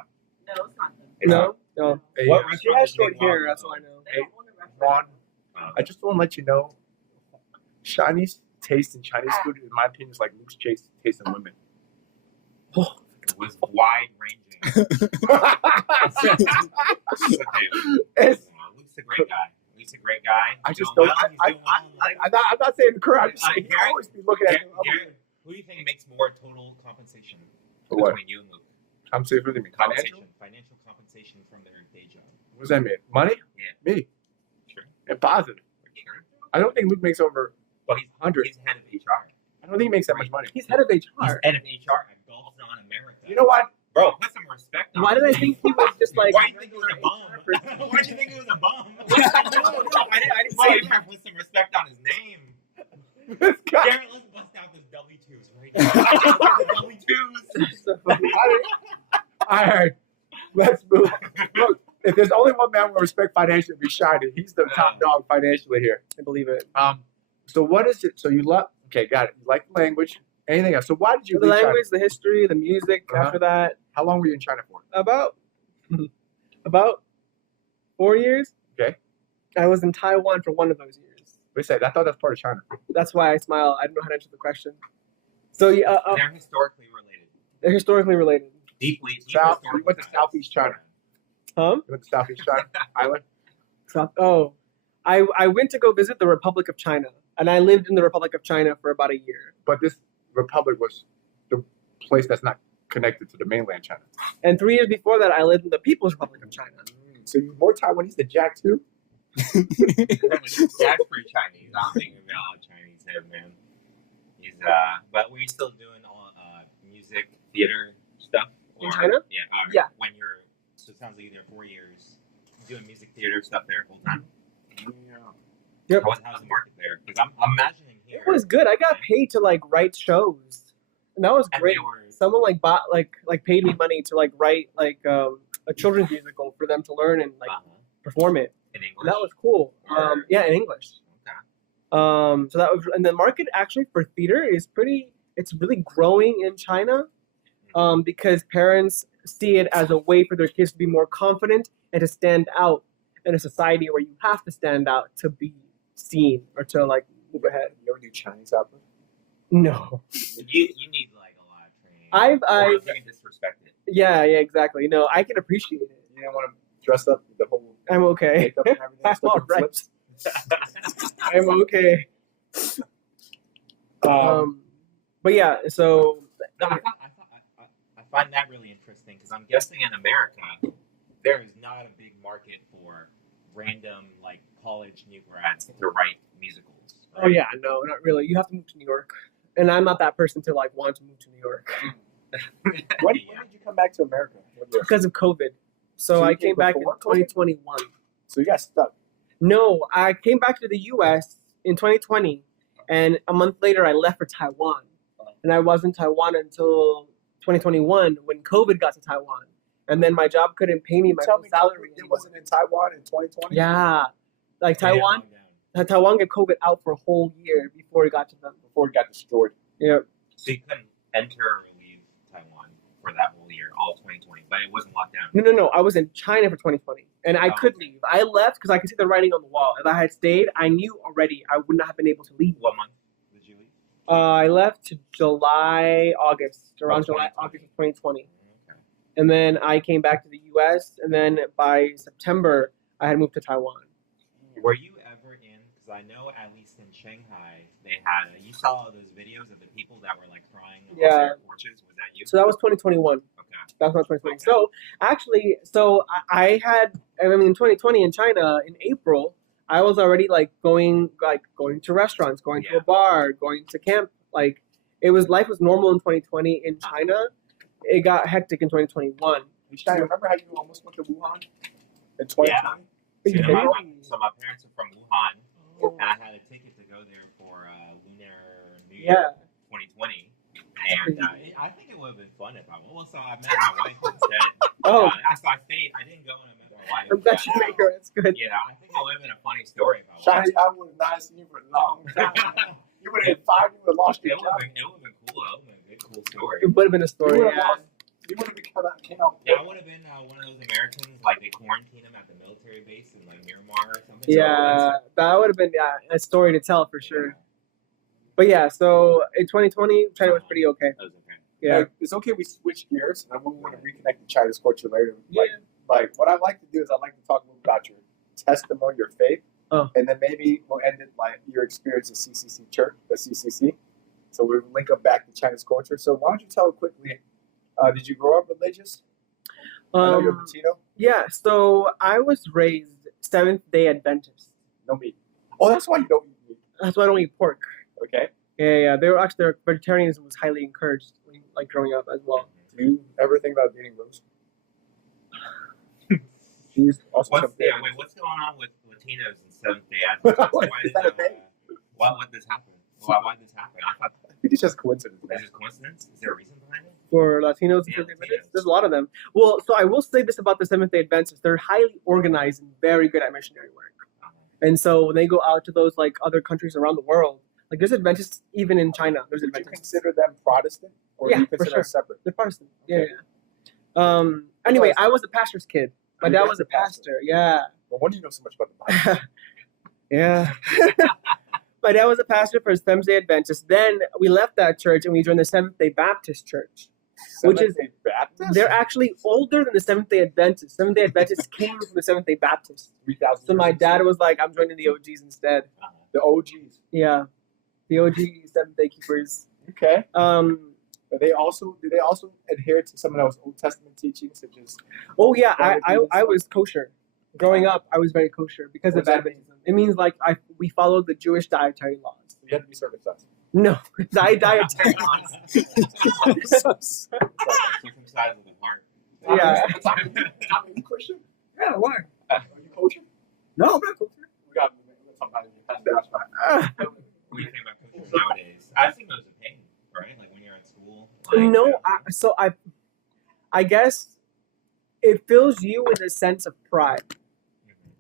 No, it's not them. It's No, no. Hey, What She restaurant has does short Mingguang hair. That's all I own? know. They don't own the restaurant. Juan, I just want to let you know, Chinese taste in Chinese food, in my opinion, is like Luke's taste in women. It was wide ranging. It's- Luke's a great guy. Luke's a great guy. I He's just doing don't. well. He's doing well in life. I'm not saying correct. I'm just saying Garrett- you always be looking at Garrett, who do you think makes more total compensation For what? between you and Luke? I'm saying what do you mean? Financial? Financial compensation from their day job. What does that mean? Money? Yeah. Me. Sure. And positive. Sure. I don't think Luke makes over. Well, he's 100. He's head of HR. I don't think he makes that much money. He's head of He's HR. head of HR at Gulf on America. You know what? Bro, put some respect on Why did I think he was just like? Why do you think he was a bum? Why do you think he was a bum? I didn't say you put some respect on his name. This guy. Garrett, let's bust out those W-2s right now. The W-2s. So funny. All right. Let's move. Look, if there's only one man with respect financially, it'd be Shiny. He's the top dog financially here. I believe it. So what is it? So you love? Okay, got it. You like the language? Anything else? So why did you The leave China? language, the history, the music. Uh-huh. After that, How long were you in China for? about 4 years. Okay. I was in Taiwan for one of those years. They said I thought that's part of China. That's why I smile. I don't know how to answer the question. So yeah, They're historically related. they're historically related. Deeply South. You historical went to ties. Southeast China. Huh? You went to Southeast China Island. Oh, I went to go visit the Republic of China, and I lived in the Republic of China for about a year. But this republic was the place that's not connected to the mainland China. And 3 years before that, I lived in the People's Republic of China. So you're more Taiwanese than Jack too? Jack's pretty Chinese. I don't think we've got a lot of Chinese there, man. He's but we're still doing all music, theater stuff. In China? Yeah. Yeah. When you're, so it sounds like you're 4 years doing music, theater stuff there full time. Yep. How's the market there? Because I'm imagining here. It was good. I got paid to like write shows, and that was and great. they were- Someone like bought like paid me money to like write like a children's musical for them to learn and like perform it. in English. And that was cool. Yeah, in English. Okay. So that was, and the market actually for theater is pretty. It's really growing in China, because parents see it as a way for their kids to be more confident and to stand out in a society where you have to stand out to be seen or to like move ahead. You ever do Chinese opera? No. You need like a lot of training. I Or you can disrespect it. yeah, exactly. No, I can appreciate it. You didn't want to dress up with the whole I'm okay. makeup and everything. I'm stuff all with right. flips? I'm okay. But yeah, so No, I find that really interesting because I'm guessing in America there is not a big market for random like college new grads to write musicals. oh yeah, no, not really. You have to move to New York, and I'm not that person to like want to move to New York When did you come back to America? What year? because of COVID. So So I you came came back in before COVID? 2021. So you got stuck. No, I came back to the U.S. in 2020, and a month later I left for Taiwan, and I was in Taiwan until 2021 when COVID got to Taiwan, and then my job couldn't pay me my Tell full me salary. it anymore. wasn't in Taiwan in 2020? Yeah, like Yeah, Taiwan. lockdown. Taiwan got COVID out for a whole year before it got to them. Before it got destroyed. Yeah. So you couldn't enter or leave Taiwan for that whole year, all 2020, but it wasn't locked down. No. I was in China for 2020, and I Oh, could okay. leave. I left because I could see the writing on the wall. If I had stayed, I knew already I would not have been able to leave. What month did you leave? I left to August, around Oh, July, 2020. August of 2020. Okay. And then I came back to the U.S., and then by September, I had moved to Taiwan. Were you ever in? Because I know at least in Shanghai they had. You saw those videos of the people that were like crying on Yeah. their porches. Was that you? So that was 2021. Okay. That was 2020. Okay. So actually, I mean, in 2020 in China, in April, I was already like going to restaurants, going to Yeah. a bar, going to camp. Like life was normal in 2020 in China. It got hectic in 2021. Shiny, remember how you almost went to Wuhan in 2020? Are you So kidding my, me? so my parents are from Wuhan, Oh. and I had a ticket to go there for Lunar New Yeah. Year 2020. And I think it would have been fun if I went. Well, so I met my wife instead. Oh, So I stayed. I didn't go and I met my wife. I'm glad you made her. That's good. Yeah, I think what would have been a funny story about Shiny, I would have not seen you for a long time. You would have been fired. You would have lost it. your It job. would have been cool. It would have been a good, cool story. It would have been a You story. would have Yeah. lost. You would have came out. Yeah, I would have been one of those Americans, like they quarantine them at the military base in like Miramar or something. Yeah, that would have been a story to tell for sure. But yeah, so in 2020, China was pretty okay. That was okay. Yeah. Like, it's okay. We switch gears, and I want to reconnect to China's culture later. Yeah. Like what I like to do is I like to talk a little about your testimony, your faith, Oh. and then maybe we'll end it like your experience at CCC Church, the CCC. So we'll link up back to China's culture. So why don't you tell quickly? Did you grow up religious? I know you're Latino. Yeah, so I was raised Seventh-day Adventist. No meat. Oh, that's why you don't eat meat. That's why I don't eat pork. Okay. Yeah. Their vegetarianism was highly encouraged, like growing up as well. Do you ever think about dating Rose? She's also What's something. what's going on with Latinos and Seventh Day Adventists? Why Is did that a thing? Why this happen? Why did this happen? I thought I think it's just coincidence, man. is this coincidence? Is there a reason behind it? For Latinos and Yeah, Seventh-day Adventists, Latinos. there's a lot of them. Well, so I will say this about the Seventh-day Adventists: they're highly organized and very good at missionary work. And so when they go out to those like other countries around the world, like there's Adventists even in China. There's Would you Adventists. consider them Protestant, or Yeah, do you for consider sure. them separate? They're Protestant. Okay. Yeah. Anyway, I was a pastor's kid. My Your dad dad's was a a pastor. pastor. Yeah. Well, when do you know so much about the Bible? Yeah. My dad was a pastor for Seventh-day Adventist. Then we left that church and we joined the Seventh-day Baptist Church. Which is- Seventh-day Baptist? They're actually older than the Seventh-day Adventists. Seventh-day Adventists came from the Seventh-day Baptist. 3,000 So my years. dad was like, I'm joining the OGs instead. The OGs. Yeah. The OG Seventh-day Keepers. Okay. But do they also adhere to some of those Old Testament teachings, such as oh yeah, I was kosher. Growing up, I was very kosher because What of does that mean? Adventism. It means like we followed the Jewish dietary laws. you have to be circumcised? No, dietary laws. Circumcised of the heart. Yeah. Tommy, you Christian? Yeah, why? Are you kosher? No, I'm not kosher. We got somebody. That's fine. What do you think about coaches nowadays? I think those are pain, right? Like when you're at school. Like, No, I guess it fills you with a sense of pride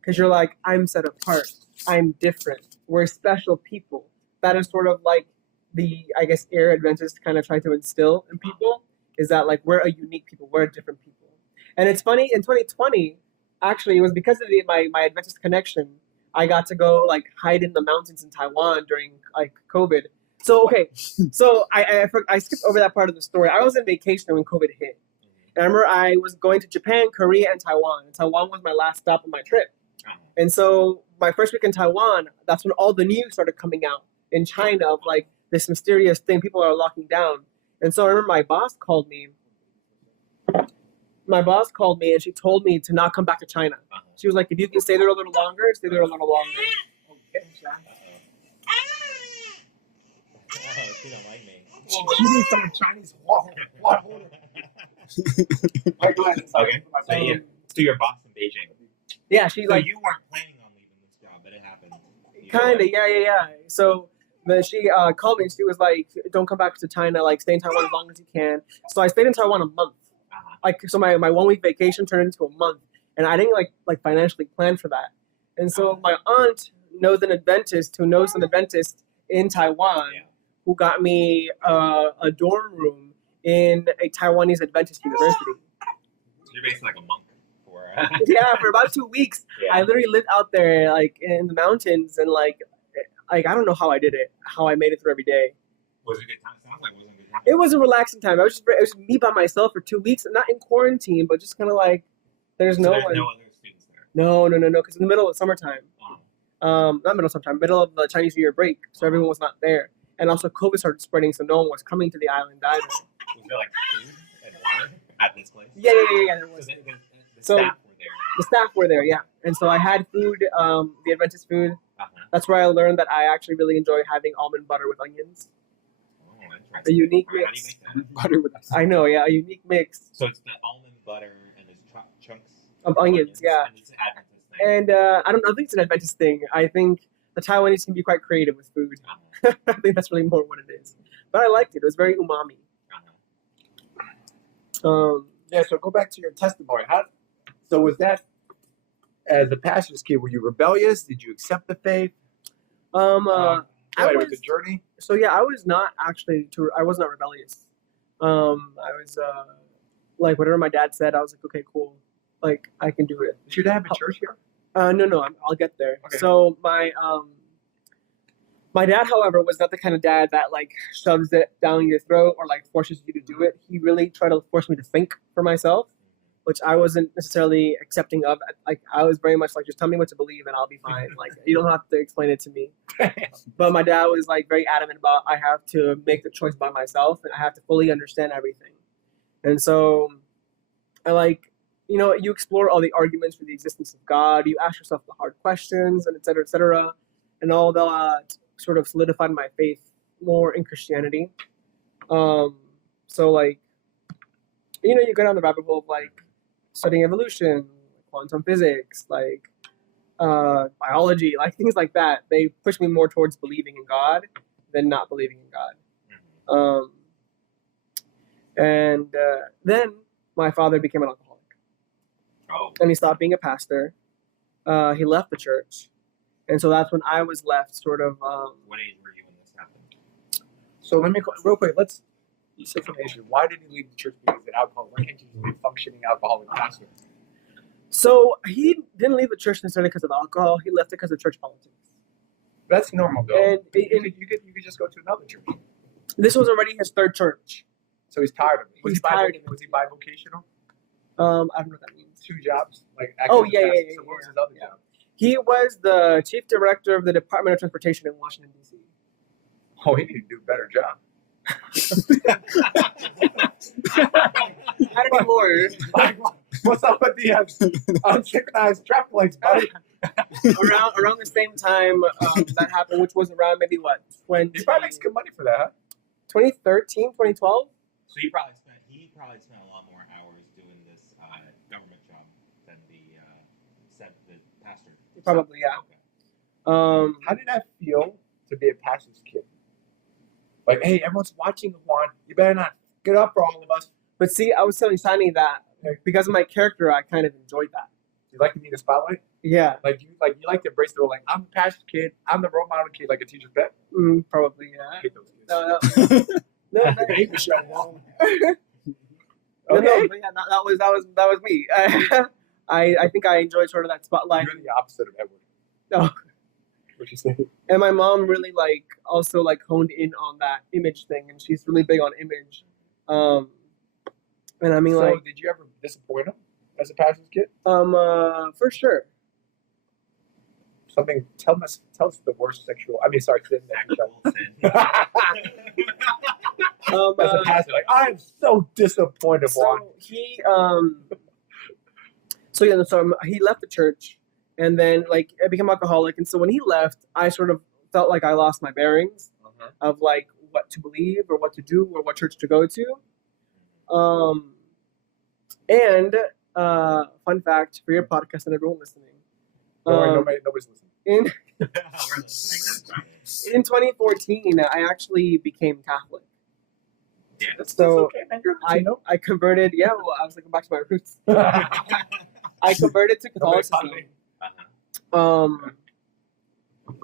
because you're like, I'm set apart, I'm different, we're special people. That is sort of like the air Adventists kind of try to instill in people is that like we're a unique people, we're a different people. And it's funny in 2020, actually, it was because of my Adventist connection. I got to go like hide in the mountains in Taiwan during like COVID. So okay, so I skipped over that part of the story. I was on vacation when COVID hit. And I remember I was going to Japan, Korea, and Taiwan. And Taiwan was my last stop on my trip. And so my first week in Taiwan, that's when all the news started coming out in China of like this mysterious thing people are locking down. And so I remember my boss called me. My boss called me and she told me to not come back to China. She was like, if you can stay there a little longer, stay there a little longer. Oh, she don't like me. She needs some Chinese water. Okay. So your boss in Beijing. Yeah, she's So like, you weren't planning on leaving this job, but it happened. kind of, yeah. So then she called me and she was like, don't come back to China, like stay in Taiwan as long as you can. So I stayed in Taiwan a month. Like, so my 1 week vacation turned into a month. And I didn't like financially plan for that. And so my aunt knows an Adventist who knows an Adventist in Taiwan who got me a dorm room in a Taiwanese Adventist university. So you're basically like a monk for. Yeah, for about 2 weeks. I literally lived out there like in the mountains and like I don't know how I did it, how I made it through every day. Was it a good time? Sounds like it wasn't a good time. It was a relaxing time. It was just me by myself for 2 weeks, not in quarantine, but just kind of like there's no one. No other students there. No, because in the middle of summertime. Not middle of summertime, middle of the Chinese New Year break, so everyone was not there. And also COVID started spreading, so no one was coming to the island either. Was there like food and water at this place? Yeah, there was. So the So- staff were there. The staff were there, yeah. And so I had food, the Adventist food. That's where I learned that I actually really enjoy having almond butter with onions. Oh, interesting. A unique How do you mix. make that? Butter with us. I know, yeah, a unique mix So it's the almond butter and there's chunks of onions, yeah. And it's an Adventist thing. And I think it's an Adventist thing. I think the Taiwanese can be quite creative with food. I think that's really more what it is. But I liked it. It was very umami. Yeah, so go back to your testimony. So was that as a pastor's kid, were you rebellious? Did you accept the faith? I It was was a journey. so yeah. I was not actually. I was not rebellious. I was like whatever my dad said. I was like, okay, cool. Like I can do it. Did your dad have a church here? No, I'll get there. Okay. So my dad, however, was not the kind of dad that like shoves it down your throat or like forces you to do it. He really tried to force me to think for myself, which I wasn't necessarily accepting of. Like I was very much like, just tell me what to believe and I'll be fine. Like you don't have to explain it to me. But my dad was like very adamant about I have to make the choice by myself and I have to fully understand everything. And so I like, you explore all the arguments for the existence of God. You ask yourself the hard questions and et cetera, et cetera. And all that sort of solidified my faith more in Christianity. So like, you go down the rabbit hole of like studying evolution, quantum physics, like biology, like things like that. They push me more towards believing in God than not believing in God. And then my father became an alcoholic. Oh. And he stopped being a pastor. He left the church. And so that's when I was left sort of... What age were you when this happened? So let me real quick. You said from Asia. Why did he leave the church because of alcohol? Why can't you just be a functioning alcoholic pastor? So he didn't leave the church necessarily because of alcohol. He left it because of church politics. That's normal, though. And you could just go to another church. this was already his third church. So he's tired of it. He's tired of it. Was he bivocational? I don't know what that means. 2 jobs? Like Oh, active yeah. pastor. So what was his other job? He was the chief director of the Department of Transportation in Washington, D.C. Oh, he needed to do a better job. Not anymore. What's up with the unsynchronized traffic lights, buddy? around the same time that happened, which was around maybe what, He probably makes good money for that, huh? 2013, 2012? So he probably spent a lot more hours doing this government job than the pastor. Probably, yeah. Okay. How did that feel to be a pastor's kid? Like, hey, everyone's watching, Juan. You better not get up for all of us. But see, I was telling Shani that because of my character, I kind of enjoyed that. You like to be in the spotlight? Yeah. Like you like to embrace the role. Like I'm a pastor's kid. I'm the role model kid, like a teacher's pet. Probably, I yeah. hate those kids. No, I hate Michelle Wong. No, Okay. but yeah, that was me. I think I enjoyed sort of that spotlight. You're the opposite of Edward. Oh. What you say? And my mom really also honed in on that image thing, and she's really big on image. And I mean, So did you ever disappoint him as a pastor's kid? for sure. Something. Tell us the worst sexual. I mean, sorry, sin that you Sexual sin. As a pastor, like I'm so disappointed, Juan. So he he left the church, and then I became alcoholic, and so when he left, I sort of felt like I lost my bearings of what to believe or what to do or what church to go to. And fun fact for your podcast and everyone listening. Nobody's listening. In We're listening. That's fine. in 2014, I actually became Catholic. Yeah. That's So okay, man. You're Latino. I converted. Yeah, well, I was going back to my roots. I converted to Catholicism.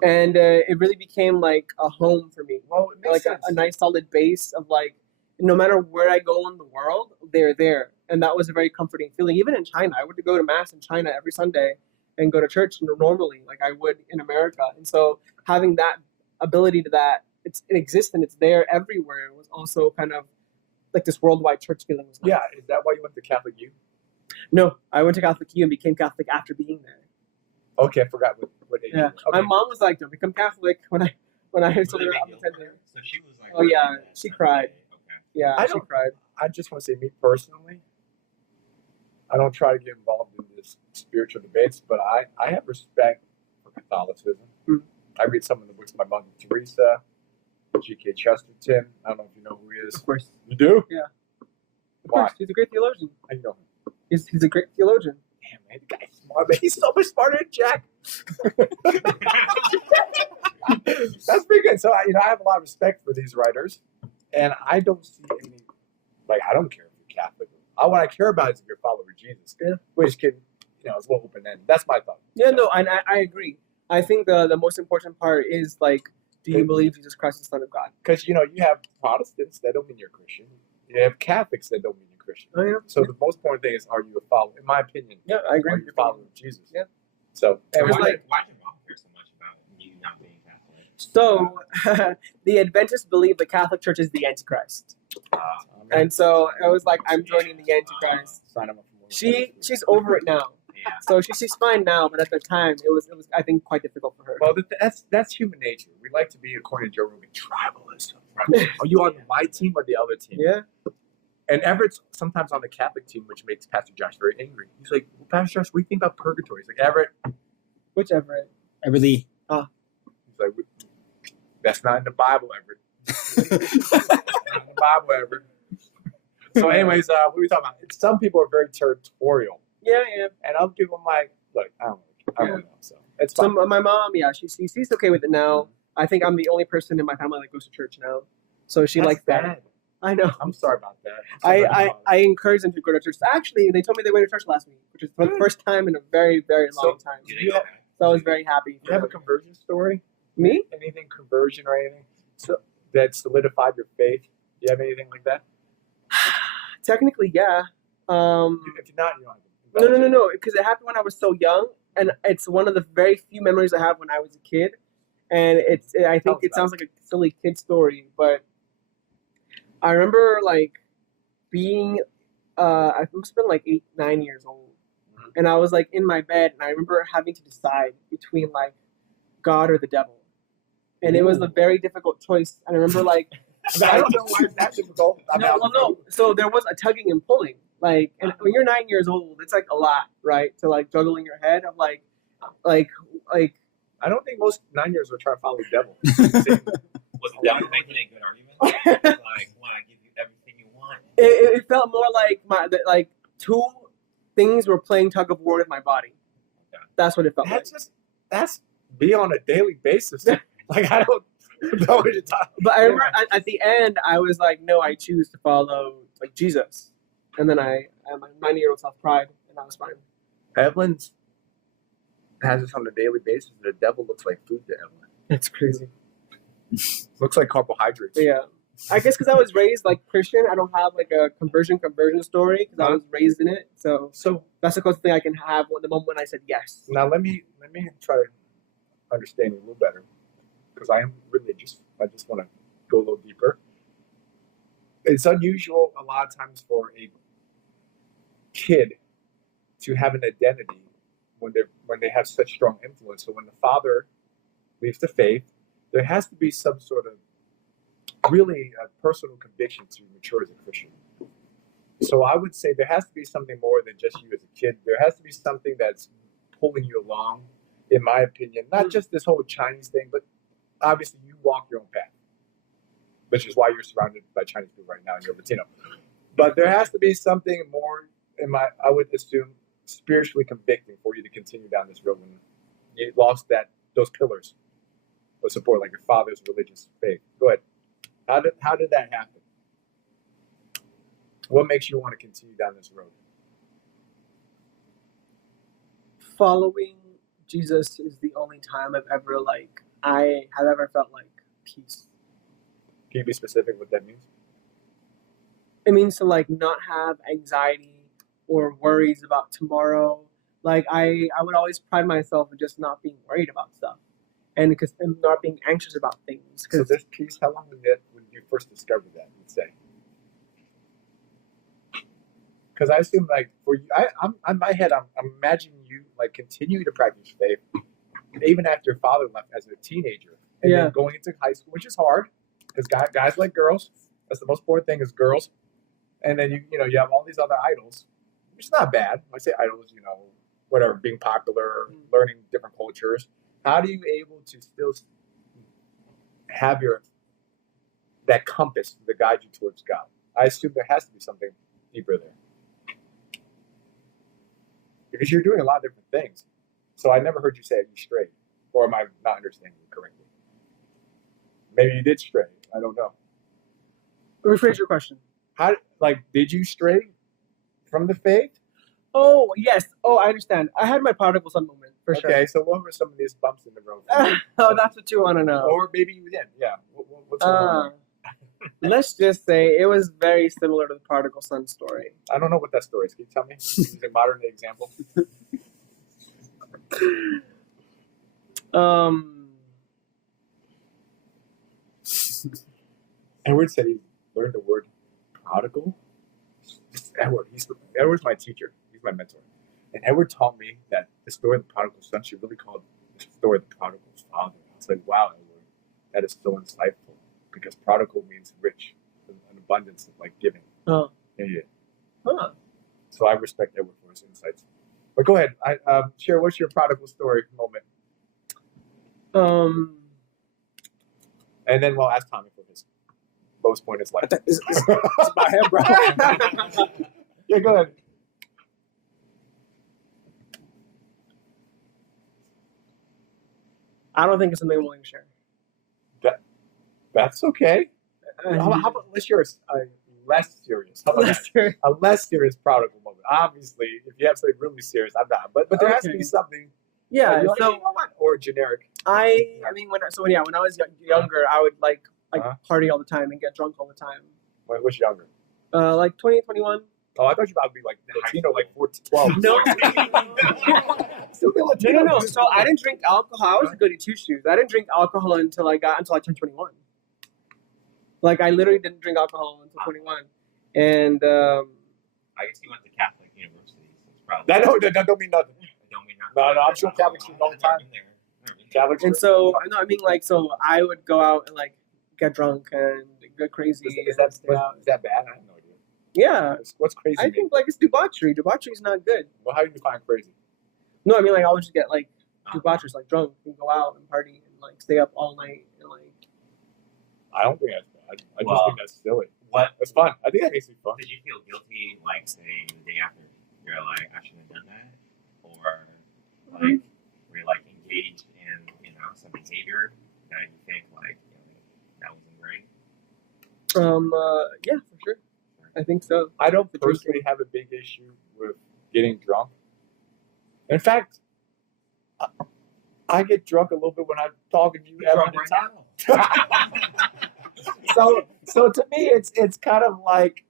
And it really became like a home for me. Well, it makes sense. A nice solid base of no matter where I go in the world, they're there. And that was a very comforting feeling. Even in China, I would go to mass in China every Sunday and go to church normally like I would in America. And so having that ability to that, it exists and it's there everywhere. It was also kind of like this worldwide church feeling. Was nice. Yeah, is that why you went to Catholic U? No, I went to Catholic U and became Catholic after being there. Okay, I forgot what age. Yeah, you were. my Okay. mom was like, "Don't become Catholic." When I told Really her big I'm deal for attending. her? So she was like. Oh, yeah, really she bad. cried. Okay. Yeah, I she don't- cried. I just want to say, me personally, I don't try to get involved in this spiritual debates, but I have respect for Catholicism. Mm. I read some of the books by Mother Teresa, G.K. Chesterton. I don't know if you know who he is. Of course, You do? of Why? course, he's a great theologian. I know. He's a great theologian. Damn, man, the guy's smart, man. He's so much smarter than Jack. That's pretty good. So, I have a lot of respect for these writers, and I don't see any, I don't care if you're Catholic. All what I care about is if you're a follower of Jesus. Yeah. Which can it's a little open ended. That's my thought. Yeah, So, no, I agree. I think the most important part is like, do you believe Jesus Christ is the Son of God? because you have Protestants that don't mean you're Christian. You have Catholics that don't mean you're Christian. Oh yeah. So the most important thing is, are you a follower? In my opinion, Yeah, I agree. are you a follower of Jesus? Yeah. So and There's why, like- why did mom care so much about you not being Catholic? So the Adventists believe the Catholic Church is the Antichrist, and so I was like, I'm joining the Antichrist. sign them up for more. She's over it now, Yeah. so she's fine now. But at the time, it was I think quite difficult for her. Well, that's human nature. We like to be, according to Joe Rogan, tribalism. Are you on my team or the other team? Yeah. And Everett's sometimes on the Catholic team, which makes Pastor Josh very angry. He's like, well, Pastor Josh, what do you think about purgatory? He's like, Everett. Whichever. Everly. He's like, that's not in the Bible, Everett. Not in the Bible, Everett. So, anyways, what are we talking about? Some people are very territorial, Yeah. and other people might look. I don't know. So it's So fine. my mom, yeah, she's okay with it now. I think I'm the only person in my family that goes to church now, so she That's likes that. bad. I know. I'm sorry about that. I encourage them to go to church. Actually, they told me they went to church last week, which is for the first time in a very, very long time. You didn't go back? So I was very happy. Do you have a conversion story? Me? Anything conversion or anything that solidified your faith? Do you have anything like that? Technically, yeah. If you're not, you don't have to. No, because it happened when I was so young, and it's one of the very few memories I have when I was a kid. And I think it sounds like a silly kid story, but I remember like being, I must have been like 8, 9 years old, and I was like in my bed, and I remember having to decide between like God or the devil, and it was a very difficult choice. And I remember like. I don't know why it's that difficult. No. So there was a tugging and pulling, like, and when you're 9 years old, it's like a lot, right? To like juggle in your head of like. I don't think most 9-years-olds try to follow the devil. Was the devil making a good argument? Like, when I give you everything you want. It felt more like two things were playing tug of war with my body. Okay. That's what it felt like. That's be on a daily basis. Like I don't know what you're talking. But I remember at the end, I was like, no, I choose to follow like Jesus, and then my 9-year-old self cried, and I was fine. Evelyn has this on a daily basis. The devil looks like food to Evelyn. That's crazy. Looks like carbohydrates. But yeah, I guess because I was raised like Christian, I don't have like a conversion story because I was raised in it. So that's the closest thing I can have the moment when I said yes. Now let me try to understand you a little better, because I am religious. I just want to go a little deeper. It's unusual a lot of times for a kid to have an identity when they have such strong influence. So when the father leaves the faith, there has to be some sort of really personal conviction to mature as a Christian. So I would say there has to be something more than just you as a kid. There has to be something that's pulling you along, in my opinion. Not just this whole Chinese thing, but obviously you walk your own path, which is why you're surrounded by Chinese people right now and you're Latino. But there has to be something more, I would assume, spiritually convicting for you to continue down this road when you lost those pillars of support, like your father's religious faith. Go ahead. How did that happen? What makes you want to continue down this road? Following Jesus is the only time I have ever felt like peace. Can you be specific what that means? It means to like not have anxiety or worries about tomorrow. Like I would always pride myself in just not being worried about stuff, and not being anxious about things. So this peace, how long when you first discovered that? Let's say, because I assume like for you, I'm in my head, I'm imagining you like continuing to practice faith even after your father left as a teenager, and then going into high school, which is hard because guys like girls. That's the most important thing is girls, and then you have all these other idols. It's not bad. When I say idols, whatever, being popular, learning different cultures. How do you able to still have that compass to guide you towards God? I assume there has to be something deeper there, because you're doing a lot of different things. So I never heard you say you strayed, or am I not understanding you correctly? Maybe you did stray. I don't know. Rephrase your question. Did you stray from the faith? Oh yes. Oh, I understand. I had my prodigal son moment for sure. Okay, so what were some of these bumps in the road? Oh, that's what you want to know. Or maybe you didn't. Yeah. What's going on? Let's just say it was very similar to the prodigal son story. I don't know what that story is. Can you tell me? Is it a modern day example? Edward said he learned the word prodigal. Edward's my teacher. He's my mentor. And Edward taught me that the story of the prodigal son should really call it the story of the prodigal's father. I was like, wow, Edward, that is so insightful. Because prodigal means rich, an abundance of like giving. Oh. Yeah. Huh. So I respect Edward for his insights. But go ahead. Share what's your prodigal story moment? And then we'll ask Tommy for his lowest point in his life. It's about him, bro. Yeah, go ahead. I don't think it's something I'm willing to share. That's okay. How about let's share a less serious? How about that? A less serious prodigal moment. Obviously, if you have something really serious, I'm not. But there has to be something. Yeah. Like, So or generic. I mean, when I was younger, I would like party all the time and get drunk all the time. When was younger? Like 20, 21. Oh, I thought you were about to be like Latino, like 14, 12. No. Still be Latino. No. So I didn't drink alcohol. I was a goody two shoes. I didn't drink alcohol until I turned 21. Like I literally didn't drink alcohol until 21, and I guess he went to Catholic university, so it's probably. That don't mean nothing. Don't mean nothing. No, I'm sure Catholics do all the time. Catholics. And so so I would go out and like get drunk and get crazy. Is that bad? I have no idea. Yeah. What's crazy? I think like it's debauchery. Debauchery is not good. Well, how do you define crazy? No, I mean like I would just get like debaucherous, like drunk and go out and party and like stay up all night and like. I don't think that's bad. I just think that's silly. What? It's fun. I think that makes it fun. Did you feel guilty, like, say, the day after? You're like, I shouldn't have done that? Or, like, were you, like, engaged in, some behavior that you think, like, that wasn't great? Yeah, for sure. I think so. I don't personally have a big issue with getting drunk. In fact, I get drunk a little bit when I'm talking to you. You're drunk right now. So to me, it's kind of like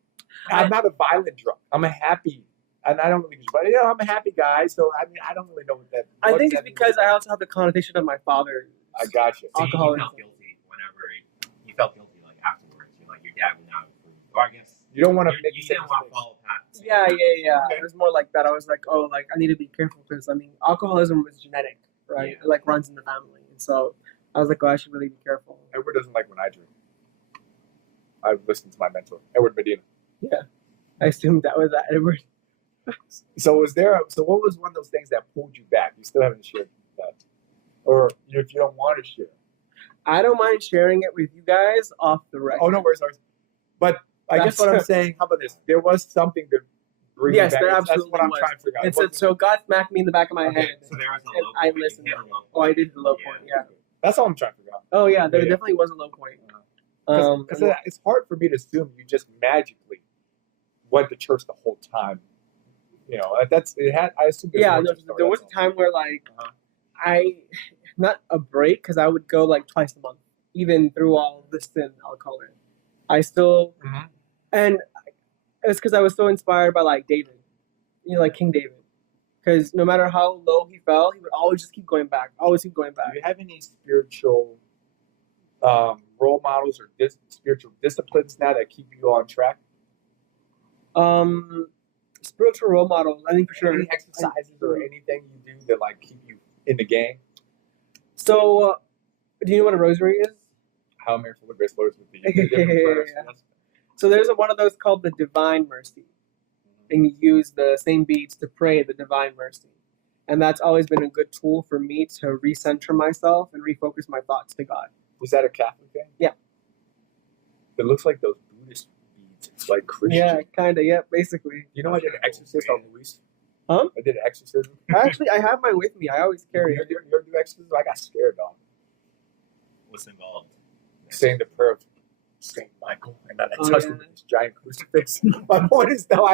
I'm not a violent drunk. I'm a happy, and I don't really, but I'm a happy guy. So I mean, I don't really know what that. I think it's because I also have the connotation of my father. I got you. So Alcohol. you felt guilty whenever you felt guilty, like afterwards. You're like, your dad would not approve. Or I guess You don't want to make you didn't want to follow Pat. Yeah. Okay. It was more like that. I was like, oh, like I need to be careful because I mean, alcoholism is genetic, right? Yeah. It like runs in the family, and so I was like, oh, I should really be careful. Edward doesn't like when I drink. I've listened to my mentor, Edward Medina. I assumed that was that Edward. So what was one of those things that pulled you back? You still haven't shared that, or if you don't want to share. I don't mind sharing it with you guys off the record. Oh, no worries. But I guess what I'm saying, how about this? There was something to bring Yes, you back. there That's absolutely what I'm was. trying to figure out. So God smacked me in the back of my Okay, head. So there was a And low I point. You listened. hit a low Oh, I point. did the low Yeah. point. Yeah. That's all I'm trying to figure out. Oh yeah, there Yeah. definitely was a low point. Because it's hard for me to assume you just magically went to church the whole time. I assume. Yeah, no, there was a time where like I, not a break, because I would go like twice a month, even through all the sin, I'll call it. I still, and it's because I was so inspired by like David, like King David, because no matter how low he fell, he would always just keep going back, always keep going back. Do you have any spiritual role models or spiritual disciplines now that keep you on track? Spiritual role models, I think for sure. Any exercises or anything you do that like keep you in the game? So, do you know what a rosary is? How many full of grace Lords would be? Yeah. So there's one of those called the Divine Mercy, and you use the same beads to pray the Divine Mercy, and that's always been a good tool for me to recenter myself and refocus my thoughts to God. Was that a Catholic thing? Yeah. It looks like those Buddhist beads. It's like Christian. Yeah, kind of. Yeah, basically. You know, I did an exorcist on Luis. Huh? I did an exorcism. Actually, I have mine with me. I always carry it. You ever do exorcism? I got scared, dog. What's involved? Saying the prayer of Saint Michael, and then I Oh, touched yeah. him with this giant crucifix. My point is, though,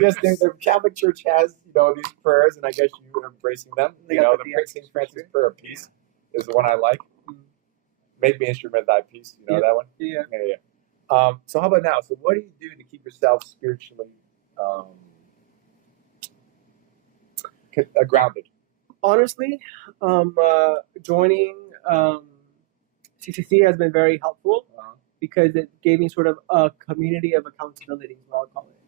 Yes, the Catholic Church has, these prayers, and I guess you are embracing them. They You got know, the the St. Francis prayer of peace Yeah. is the one I like. Make me instrument thy peace. You know that one? Yeah. Yeah. So how about now? So what do you do to keep yourself spiritually grounded? Honestly, joining CCC has been very helpful because it gave me sort of a community of accountability, is what I'll call it.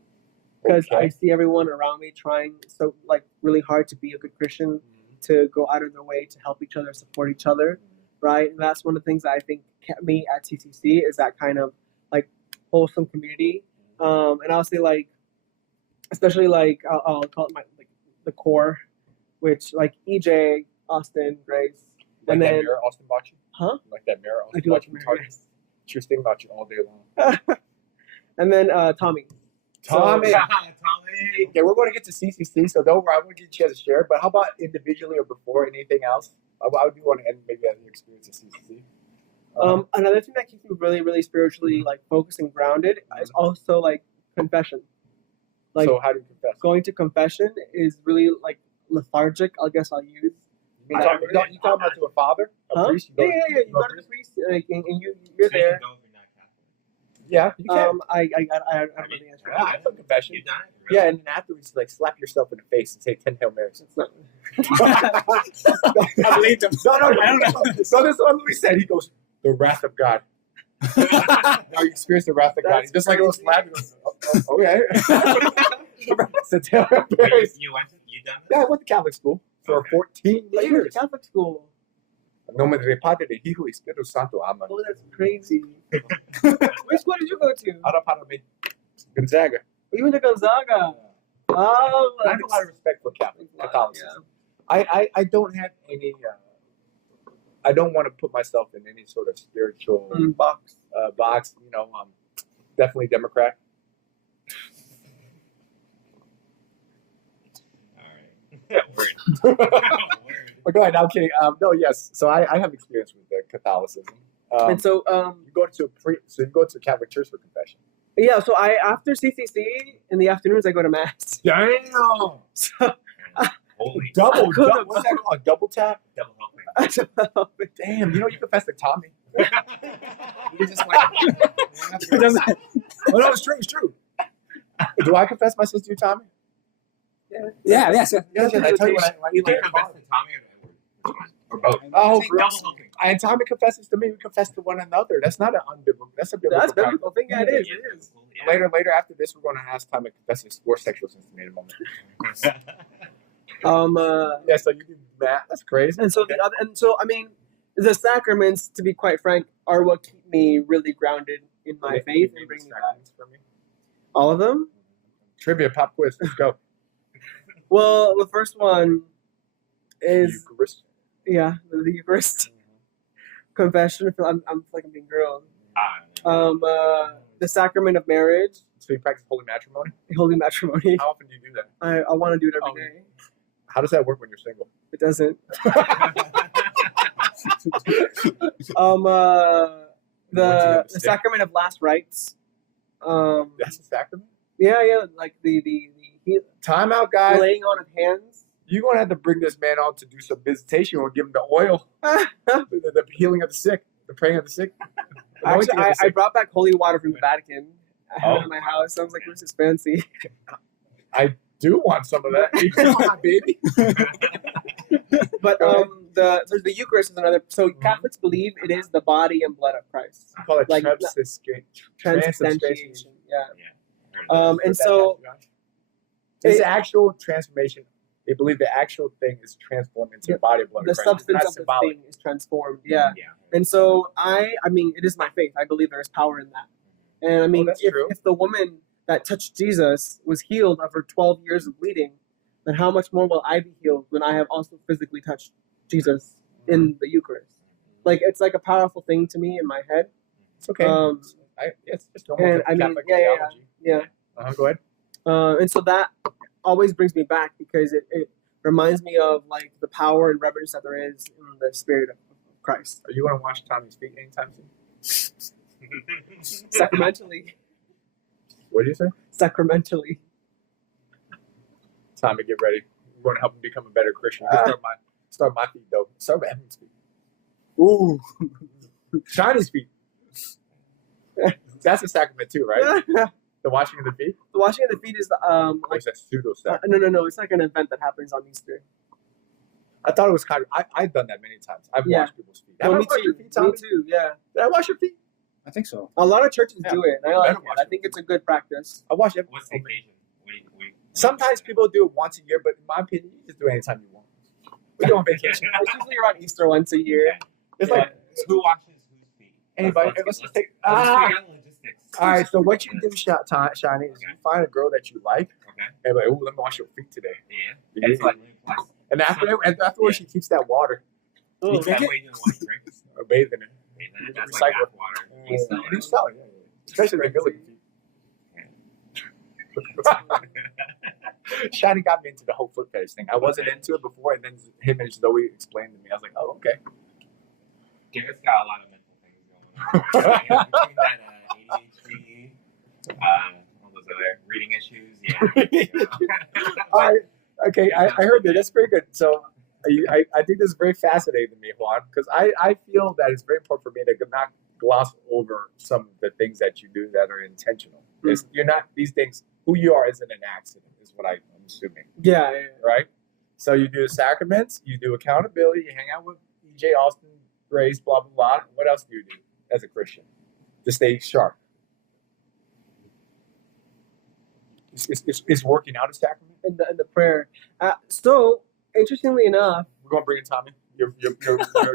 Because I see everyone around me trying so really hard to be a good Christian, to go out of their way to help each other, support each other, right? And that's one of the things that I think kept me at CCC is that kind of wholesome community. And I'll say especially I'll call it the core, which EJ, Austin, Grace, Like and that then mirror Austin bought you? Huh? Like that mirror I Austin do bought like you? the from mirror, Target? yes. She was thinking about you all day long. And then Tommy. Tommy. Tommy. Okay, we're going to get to CCC, so don't worry. I'm going to get you a chance to share. But how about individually or before anything else? I do want to end maybe at your experience at CCC. Another thing that keeps me really, really spiritually focused and grounded is also confession. So how do you confess? Going to confession is really lethargic. I guess I'll use. You talking about to a father, a Huh? priest? Yeah. You go to the priest, and you're So you there. can go if you're not Catholic. Yeah, you can. I don't know the answer. I've done confession. You done it? Really? Yeah, and then afterwards, slap yourself in the face and say 10 Hail Marys. It's not. I believe him. No, I don't know. So this one we said, he goes, the wrath of God. Now you experience the wrath of God. That's He just a little slap. He goes, okay. So 10 Hail Wait, Marys. you done this? Yeah, I went to Catholic school for Okay. 14 You went years. to Catholic school. Nombre de Padre, de Hijo y Espíritu Santo. Amen. Oh, that's crazy. Which school did you go to? Ahora para mí. Gonzaga. You went to Gonzaga. Oh, I have a lot of respect for Catholicism. I don't have any. I don't want to put myself in any sort of spiritual box. box. Definitely Democrat. Word. But go ahead. I'm kidding. No, yes. So I have experience with Catholicism. And so, you go to Catholic church for confession. yeah. So after CCC in the afternoons, I go to mass. Damn. So Holy Double. could've- What's that called? Double tap. double helping. Damn. You confess to Tommy. You just oh no, it's true. It's true. Do I confess my sister to Tommy? Yeah, yes. Yes. I tell you when You confess to Tommy or Edward? Or both? Oh, Say bro. double helping. And Tommy confesses to me. We confess to one another. That's not an unbiblical. That's a biblical. that's practice. biblical thing. Yeah, it is. It is. Yeah. Later after this, we're going to ask Tommy to confess his more sexual sins to me in a moment. Yeah. So you do that. That's crazy. And so I mean, the sacraments, to be quite frank, are what keep me really grounded in my faith and bring me back. For me. All of them. Trivia pop quiz. Let's go. Well, the first one is Eucharist. the Eucharist. Confession. I'm like I'm being grilled. The sacrament of marriage, So you practice holy matrimony. holy matrimony. How often do you do that? I want to do it every day. How does that work when you're single? It doesn't. The sacrament of last rites. That's a sacrament. Like the Time out, guys. laying on of hands. You're gonna have to bring this man on to do some visitation or give him the oil, the healing of the sick, the praying of the sick. Actually, Anointing of the I sick. brought back holy water from the Vatican. I had it in my house. I was like, this is fancy. I do want some of that. Come on, baby. But Go ahead. the Eucharist is another. So Catholics believe it is the body and blood of Christ. I call it Like, Transubstantiation. Yeah. And so this it- actual transformation. They believe the actual thing is transformed into the body and blood the of Christ. It's substance not of the symbolic. thing is transformed. Yeah. And so I mean, it is my faith. I believe there is power in that. And I mean, that's true. if the woman that touched Jesus was healed of her 12 years of bleeding, then how much more will I be healed when I have also physically touched Jesus in the Eucharist? Like, it's like a powerful thing to me in my head. It's okay. It's just normal and I mean, Catholic yeah. theology. Go ahead. And so that always brings me back because it reminds me of like the power and reverence that there is in the spirit of Christ. Are you going to wash Tommy's feet anytime soon? Sacramentally. What did you say? Sacramentally. time to get ready. We're going to help him become a better Christian. Start my feet, though. Start with Evan's feet. Ooh. Shiny's feet. That's a sacrament, too, right? The washing of the feet? The washing of the feet is Or like is that pseudo-sacrament? no. It's like an event that happens on Easter. I thought it was kind of... I've done that many times. I've Yeah. washed people's feet. Have No, I me washed your too. feet, Tommy? Me too. Yeah. Did I wash your feet? I think so. A lot of churches Yeah. do it, and I You like better it. watch I it. think it's a good practice. I wash every... What's the occasion? What do you Sometimes people do it once a year, but in my opinion, you just do it anytime you want. We go on vacation. It's usually around Easter once a year. It's Yeah. like Who washes whose feet? anybody. Let's just take... Ah! figure out the logistics. All right, so what you do, Shiny, is you find a girl that you like, Okay. and like, oh, let me wash your feet today. Yeah. And it's like, And afterwards, she keeps that water Oh, that way you don't want to drink it. or bathe in it. And that's like Recycle. bathwater. You sell You it. sell it, yeah. Especially the Billy feet. Shiny got me into the whole foot fetish thing. I wasn't into it before, and then him and Zoe explained to me. I was like, oh, okay. Garrett's got a lot of mental things going on. Between that ADHD, all those other reading issues, yeah. All right. Okay, I heard that. That's pretty good. So I think this is very fascinating to me, Juan, because I feel that it's very important for me to not gloss over some of the things that you do that are intentional. You're not, these things, who you are isn't an accident, is what I'm assuming, yeah. right? So you do sacraments, you do accountability, you hang out with EJ Austin, Grace, blah, blah, blah. What else do you do as a Christian to stay sharp? Is working out a sacrament? And the prayer. So interestingly enough, We're going to bring in Tommy, your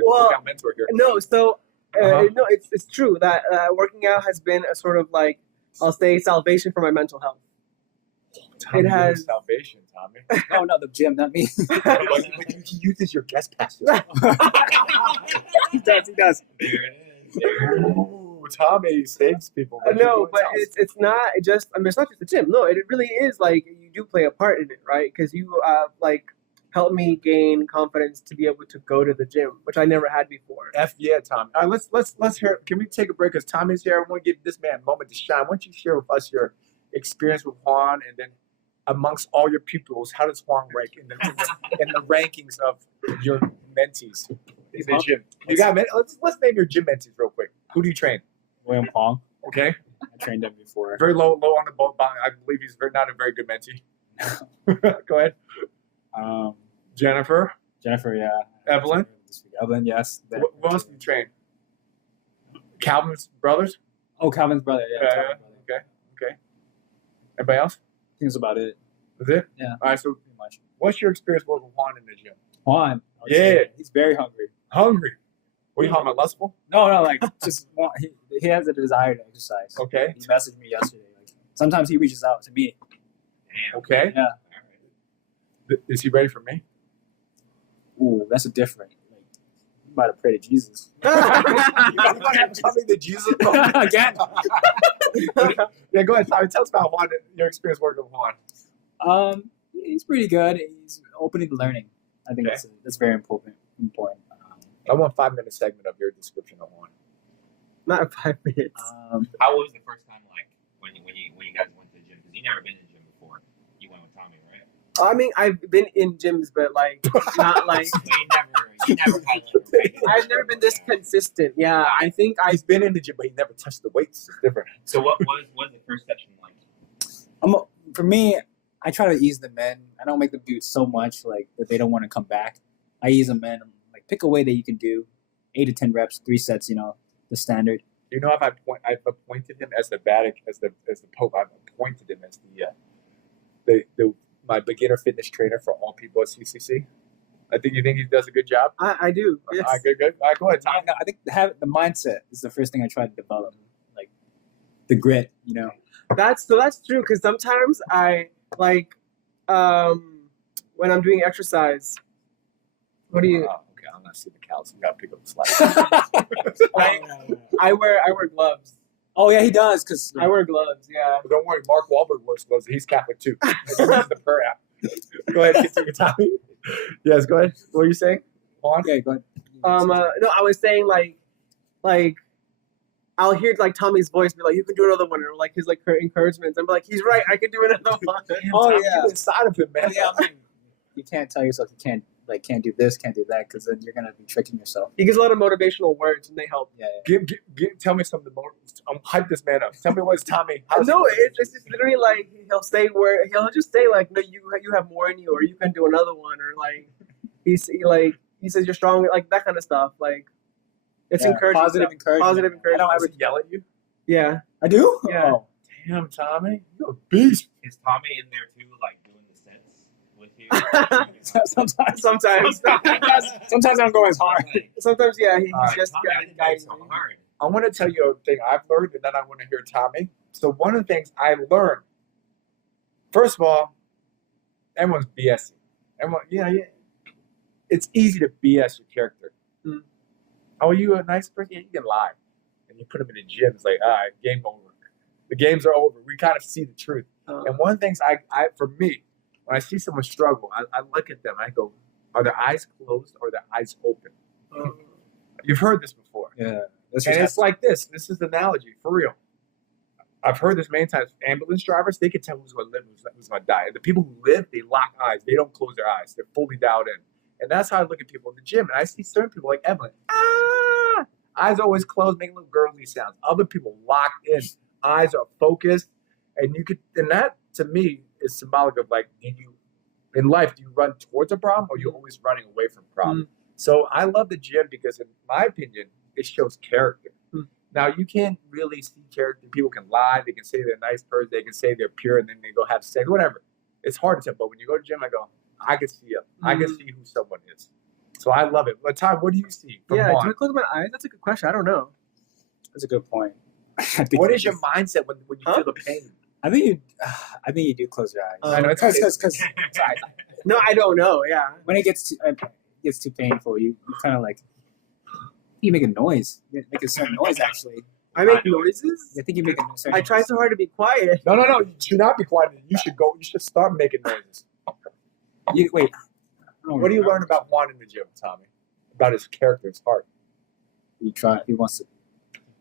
Well, workout mentor here. no. So Uh-huh. no, it's true that working out has been a sort of like, I'll say, salvation for my mental health. Tommy, It has- salvation, Tommy. No, the gym, not me. But he uses your guest passes. He does. There it is. There it is. Ooh, Tommy saves people. No, but it's not just. I mean, it's not just the gym. No, it really is like you do play a part in it, right? Because you like helped me gain confidence to be able to go to the gym, which I never had before. F yeah, Tommy. All right, let's hear. Can we take a break? Because Tommy's here. I want to give this man a moment to shine. Why don't you share with us your experience with Juan, and then amongst all your pupils, how does Juan rank in the rankings of your mentees in the gym? You got let's name your gym mentees real quick. Who do you train? William Pong. Okay, I trained him before. very low on the boat. I believe he's not a very good mentee. Go ahead, Jennifer, Yeah. Evelyn. Evelyn, yes. What else do you train? Calvin's brothers. Oh, Calvin's brother. Yeah. Yeah, Calvin's brother. Okay. Anybody else? I think that's about it. Is it? Yeah. All right. So, Pretty much. what's your experience working with Juan in the gym? Juan. I would Yeah. say He's very hungry. Hungry. What are you talking about? Lustful? No, like just he has a desire to exercise. Okay. He messaged me yesterday. Like, sometimes he reaches out to me. Damn. Okay. Yeah. Is he ready for me? Ooh, that's a different. Like, you might have prayed to Jesus. You gotta have Tommy the Jesus moment. Again. Yeah, go ahead, Tommy. Tell us about Juan, your experience working with Juan. He's pretty good. He's open to learning. I think Okay. that's very important. I want a 5-minute segment of your description of Juan. Not 5 minutes. How was the first time like when you guys went to the gym? Because you never been to the gym before. You went with Tommy, right? I mean, I've been in gyms, but like not like But you never had like a regular I've never been this workout. consistent. Yeah, I think He's been in the gym, but he never touched the weights. It's different. So what was the first session like? For me, I try to ease the men. I don't make them do so much like that they don't want to come back. I ease them in. Like pick a way that you can do 8 to 10 reps, 3 sets. The standard. You know, I've appointed him as the Vatican, as the Pope. I've appointed him as my beginner fitness trainer for all people at CCC. You think he does a good job? I do. Yes. All right, good. All right, go ahead, Tommy. I think the mindset is the first thing I try to develop. Like the grit. That's true because sometimes I like when I'm doing exercise. What do you? Oh, okay, I'm not seeing the cows. You gotta pick up the slack. I wear gloves. Oh yeah, he does. Cause I wear gloves. Yeah. But don't worry, Mark Wahlberg wears gloves. He's Catholic too. He uses the prayer app. Go ahead, continue, Tommy. Yes, go ahead. What are you saying? Juan? Okay, go ahead. No, I was saying like I'll hear like Tommy's voice be like, "You can do another one," or like his like encouragements. I'm like, "He's right. I can do another one." Oh Tommy, yeah, inside of him, man. Yeah, I mean, you can't tell yourself you can't do this, can't do that, because then you're gonna be tricking yourself. He gives a lot of motivational words, and they help. Yeah. Tell me something more. Hype this man up. Tell me what's Tommy. How's No, he- it's just literally like he'll just say like, "No, you have more in you," or "You can do another one," or like he says you're strong, like that kind of stuff. Like it's Yeah, encouraging. positive stuff. encouragement. Positive I encouragement. don't ever yell at you. Yeah. I do. Yeah. Oh. Damn, Tommy, you're a beast. Is Tommy in there too, like doing the sets with you? Sometimes. Sometimes I don't go as hard. Sometimes, yeah, he's Alright, just Tommy, I didn't know guiding so me. hard. I want to tell you a thing I've learned, and then I want to hear Tommy. So one of the things I learned, first of all, everyone's BSing. Everyone, yeah, it's easy to BS your character. Mm. Oh, are you a nice person? Yeah, you can lie. And you put them in the gym. It's like, all right, game over. The games are over. We kind of see the truth. And one of the things I for me, when I see someone struggle, I look at them. I go, are their eyes closed or their eyes open? You've heard this before. Yeah. And it's like this. This is the analogy, for real. I've heard this many times. Ambulance drivers, they can tell who's going to live and who's going to die. And the people who live, they lock eyes. They don't close their eyes. They're fully dialed in. And that's how I look at people in the gym. And I see certain people like Evelyn, eyes always closed, making little girly sounds. Other people locked in, eyes are focused. And that to me is symbolic of like, in life, do you run towards a problem or you're always running away from problems? So I love the gym because, in my opinion, it shows character. Now, you can't really see character. People can lie. They can say they're a nice person. They can say they're pure, and then they go have sex, whatever. It's hard to tell. But when you go to the gym, I go, I can see it. I can see who someone is. So I love it. But Tom, what do you see from Yeah, Juan? do I close my eyes? That's a good question. I don't know. That's a good point. What is your mindset when you feel the pain? I think you do close your eyes. I know, it's because No, I don't know. Yeah. when it gets too painful, you kind of like you make a noise. You make a certain noise actually. I make noises. I think you make a certain. I try so hard to be quiet. No. You should not be quiet. You should start making noises. Wait. What do you learn about Juan in the gym, Tommy? About his character, his heart. He wants to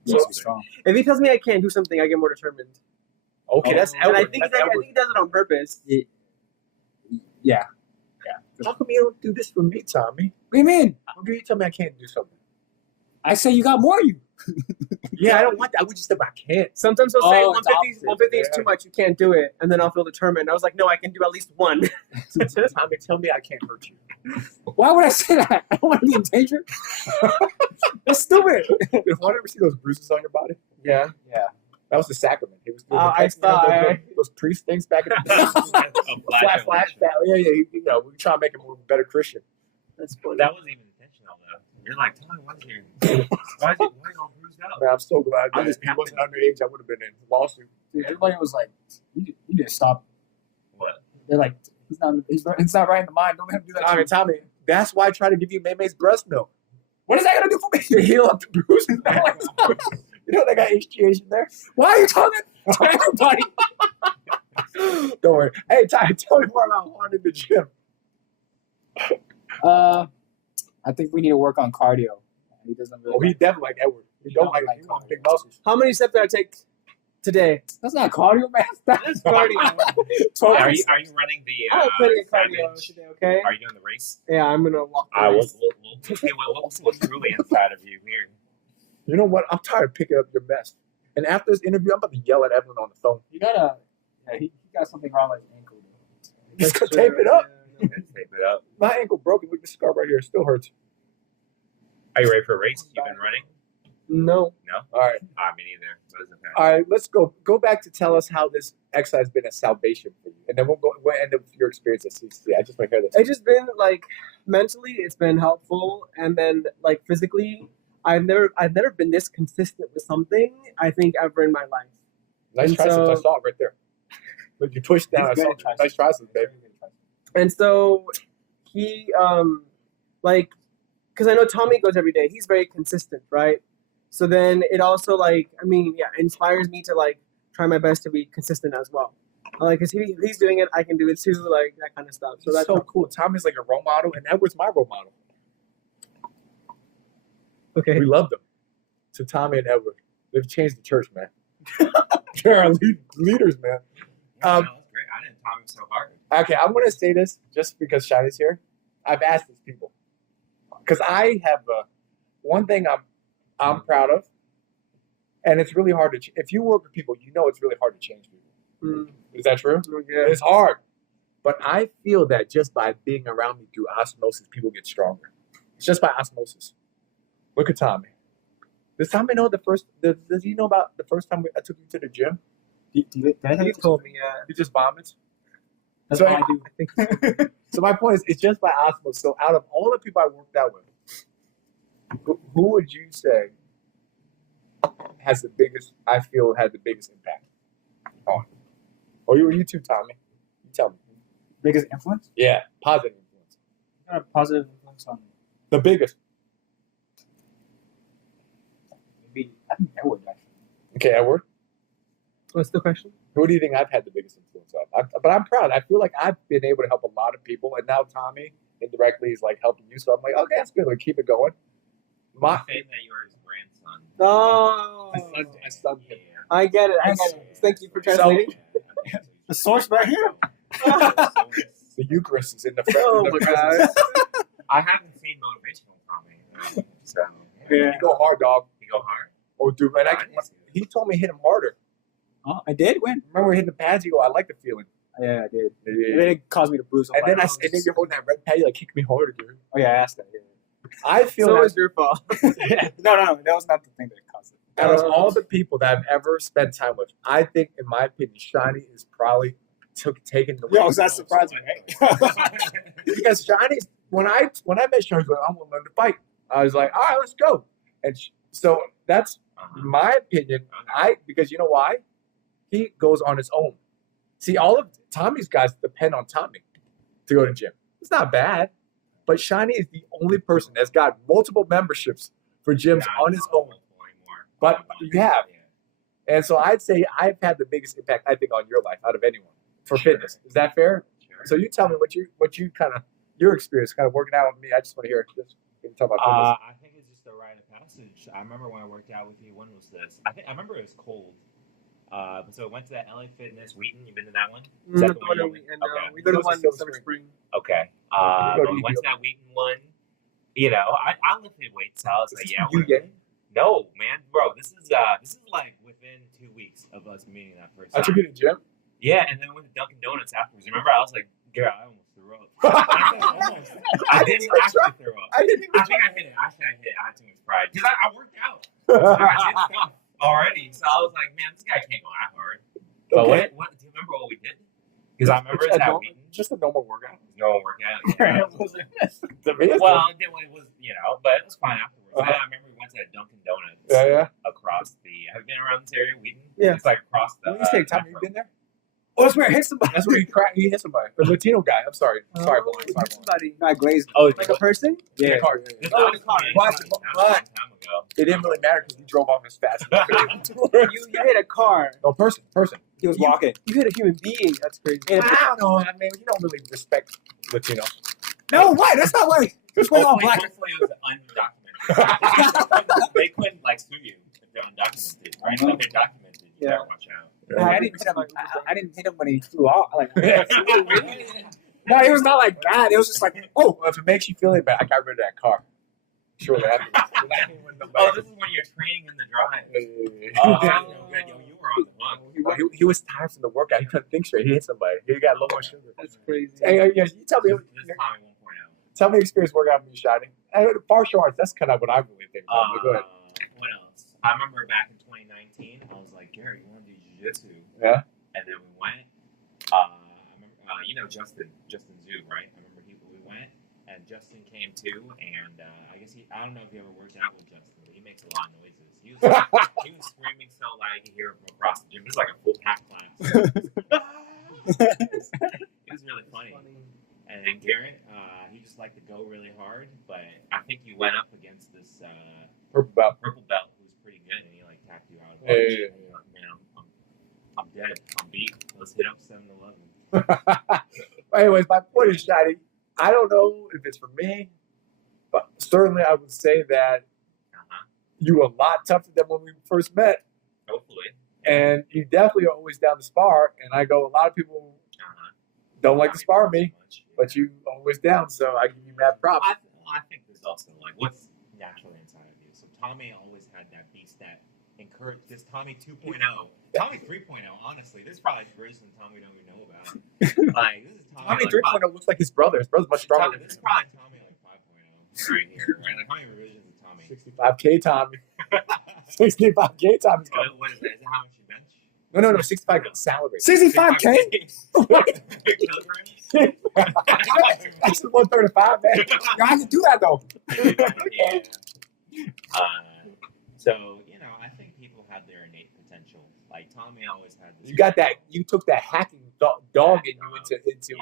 be strong. If he tells me I can't do something, I get more determined. Okay, that's And I Edward. think That's Edward. he does it on purpose. Yeah. How come you don't do this for me, Tommy? What do you mean? How come you tell me I can't do something? I say you got more of you. Yeah, I don't want that. I would just say I can't. Sometimes he'll say Oh, it's 150 is opposite. too much, you can't do it, and then I'll feel determined. I was like, no, I can do at least one. Tommy, tell me I can't hurt you. Why would I say that? I don't want to be in danger. That's stupid. Did Juan ever see those bruises on your body? Yeah. That was the sacrament. He was doing I saw those priest things back in the day. flash. Yeah. We try to make him a better Christian. That's funny. That wasn't even intentional though. You're like, Tommy, why is he all bruised up? Man, I'm so glad I that just if he wasn't underage, I would have been in lawsuit. Dude, everybody was like, "You need to stop." What? They're like, "He's not right in the mind. Don't let him do that." to you." Tommy, that's why I try to give you May-May's breast milk. What is that gonna do for me? To heal up the bruises. You know they got HGH in there? Why are you talking to everybody? Don't worry. Hey, Ty, tell me more about Juan in the gym. I think we need to work on cardio. He doesn't really. Oh, he definitely like Edward. He don't like big muscles. How many steps did I take today? That's not cardio, man. That's cardio. Are you running the I have plenty of cardio Savage? today, okay? Are you doing the race? Yeah, I'm going to walk the I race. what's truly inside of you here? You know what? I'm tired of picking up your mess. And after this interview, I'm about to yell at Evelyn on the phone. You gotta. Yeah, he got something wrong with his ankle. He's gonna tape it up. Yeah, Tape it up. My ankle broken. Look, the scar right here. It still hurts. Are you ready for a race? You've been running? no. No? All right. Me neither. Doesn't matter. All right. Let's go back to tell us how this exercise has been a salvation for you. And then we'll end up with your experience at CC. I just want to hear this. It's just been like mentally, it's been helpful, and then like physically, I've never been this consistent with something. I think ever in my life. Nice And triceps. so- I saw it right there. Look, you pushed down. I He's saw good it. at Nice triceps, baby. And so he like, because I know Tommy goes every day. He's very consistent, right? So then it also like, I mean, yeah, inspires me to like try my best to be consistent as well. Like, cause he's doing it, I can do it too, like that kind of stuff. So that's so cool. Tommy's like a role model, and Edward's my role model. okay. We love them. So Tommy and Edward. They've changed the church, man. They're our leaders, man. That was great. I didn't time him so hard. Okay, I'm gonna say this just because Shiny's here. I've asked these people because I have one thing I'm proud of, and it's really hard to. If you work with people, you know it's really hard to change people. Is that true? Yeah. It's hard, but I feel that just by being around me through osmosis, people get stronger. It's just by osmosis. Look at Tommy. Does Tommy know does he know about the first time I took you to the gym? Did I tell You you? told me, yeah. He just vomits. That's So what I do. So my point is, it's just by osmosis. So out of all the people I worked out with, who would you say has the biggest? I feel had the biggest impact on. Or you too, Tommy. You tell me. Biggest influence? Yeah, positive influence. Got a positive influence on The biggest. maybe I think Edward actually. Okay, Edward. What's the question? Who do you think I've had the biggest influence on? But I'm proud. I feel like I've been able to help a lot of people, and now Tommy indirectly is like helping you. So I'm like, okay, that's good. Like, keep it going. My saying that you are his grandson. Oh, I stunned him. I get it. I get it. Thank you for translating. The source right here. The Eucharist is in the front. Oh my god. I haven't seen motivational Tommy, so You go hard, dog. You go hard. Oh, dude, man, he told me hit him harder. Oh, I did when? Remember hitting the pads? You go, I like the feeling. Yeah, I did. Yeah. And then it caused me to bruise. And then you're holding that red pad. You're like, kick me harder, dude. Oh yeah, I asked that. Yeah. I feel So that it's your fault. No, that was not the thing that caused it. out of all the people that I've ever spent time with, I think, in my opinion, Shiny is probably taking the Yo, that's surprising, right? because Shiny's when I met Shiny, I was like, I'm gonna learn to fight. I was like, all right, let's go. And so that's my opinion. Because you know why? He goes on his own. See, all of Tommy's guys depend on Tommy to go to gym. It's not bad, but Shiny is the only person that's got multiple memberships for gyms on his own. But you have. And so I'd say I've had the biggest impact, I think, on your life out of anyone for fitness. Is that fair? Sure. So you tell me what you kind of your experience kind of working out with me. I just want to hear this. You can talk about fitness. I think it's just a rite of passage. I remember when I worked out with you. When was this? I remember it was cold. So I went to that LA Fitness Wheaton. You been to that one? Is that the one you went? Okay. We go to one in Summer Spring. Okay. go to We went to that Wheaton one. You know, I lifted weights. So I was like, yeah. You get No, man, bro. This is like within 2 weeks of us meeting that first I time. took you to the gym. Yeah, and then we went to Dunkin' Donuts afterwards. Remember, I was like, girl, I almost threw up. I didn't actually throw up. I didn't even I think I hit it. I had too much pride because I worked out. I did stuff already, so I was like, man, this guy can't go that hard. But Okay. what do you remember what we did? Because I remember it's at Wheaton. Just a normal workout. No workout. Yeah. To me, it's Well, it was, but it was fine afterwards. Uh-huh. I remember we went to Dunkin' Donuts yeah. across the. Have you been around this area, Wheaton? Yeah. It's like across the. When you say Tommy, you been there? Oh, that's where I hit somebody. That's where he hit somebody. The Latino guy. I'm sorry. Sorry, boy. Sorry, boy. Somebody. Not glazed. Oh, Like a person? In Yeah. the car. This Oh, was the car. that was a long time ago. It didn't really matter because he drove off as fast. You hit a car. No, person. He was walking. You hit a human being. That's crazy. I don't know. I mean, you don't really respect Latinos. No, why? That's not why. Just went all black. Hopefully it was undocumented. They couldn't sue you if they're undocumented. Right? If they're documented, you Yeah. better watch out. I didn't hit him. I didn't hit him when he flew off. Like, no, it was not like that. It was just like, Oh, if it makes you feel any better, I got rid of that car. Sure, that Oh, this is when you're training in the drive. happened. Good. Yo, you were on the run. He was tired from the workout. He couldn't think straight. He hit somebody. He got low on sugar. That's crazy. Hey, you tell me. This Tommy 1.0. Tell me your experience working out with you, Shiny. Martial arts. That's kind of what I really think. About. But go ahead. What else? I remember back in 2019, I was like, Gary, you want to do jiu-jitsu? Yeah. And then we went. I remember, Justin Zhu, right? I remember we went, and Justin came too. And I guess I don't know if you ever worked out with Justin, but he makes a lot of noises. He was screaming so loud you could hear him from across the gym. It was like a full pack class. It was really funny. And then Garrett, he just liked to go really hard, but I think you went up against this Purple belt. purple belt who's pretty good, and he tapped you out. Yeah. Man, I'm dead. I'm beat. Let's hit up 7-Eleven. Anyways, my point is, Shiny, I don't know if it's for me, but certainly I would say that you a lot tougher than when we first met, Hopefully. and you definitely are always down to spar. And I go, a lot of people don't like to spar me, but you always down, so I give you mad props. I think there's also like what's naturally inside of you. So Tommy always had that beast that encouraged this Tommy 2.0. Tommy 3.0, honestly, this is probably a version of Tommy we don't even know about. Like this is Tommy like, 3.0 looks like his brother. His brother's much stronger. This is probably Tommy like 5.0 right here, right? Like how many revisions of Tommy? 65K Tommy. 65K Tommy's coming. What is that? Is that how much you bench? No, 65K salary. 65K? Kilograms? That's 135, man. Yo, I can do that though. Yeah. So, you know, I think people have their innate potential. Like Tommy always had this. You got that. You took that hacking dog in you into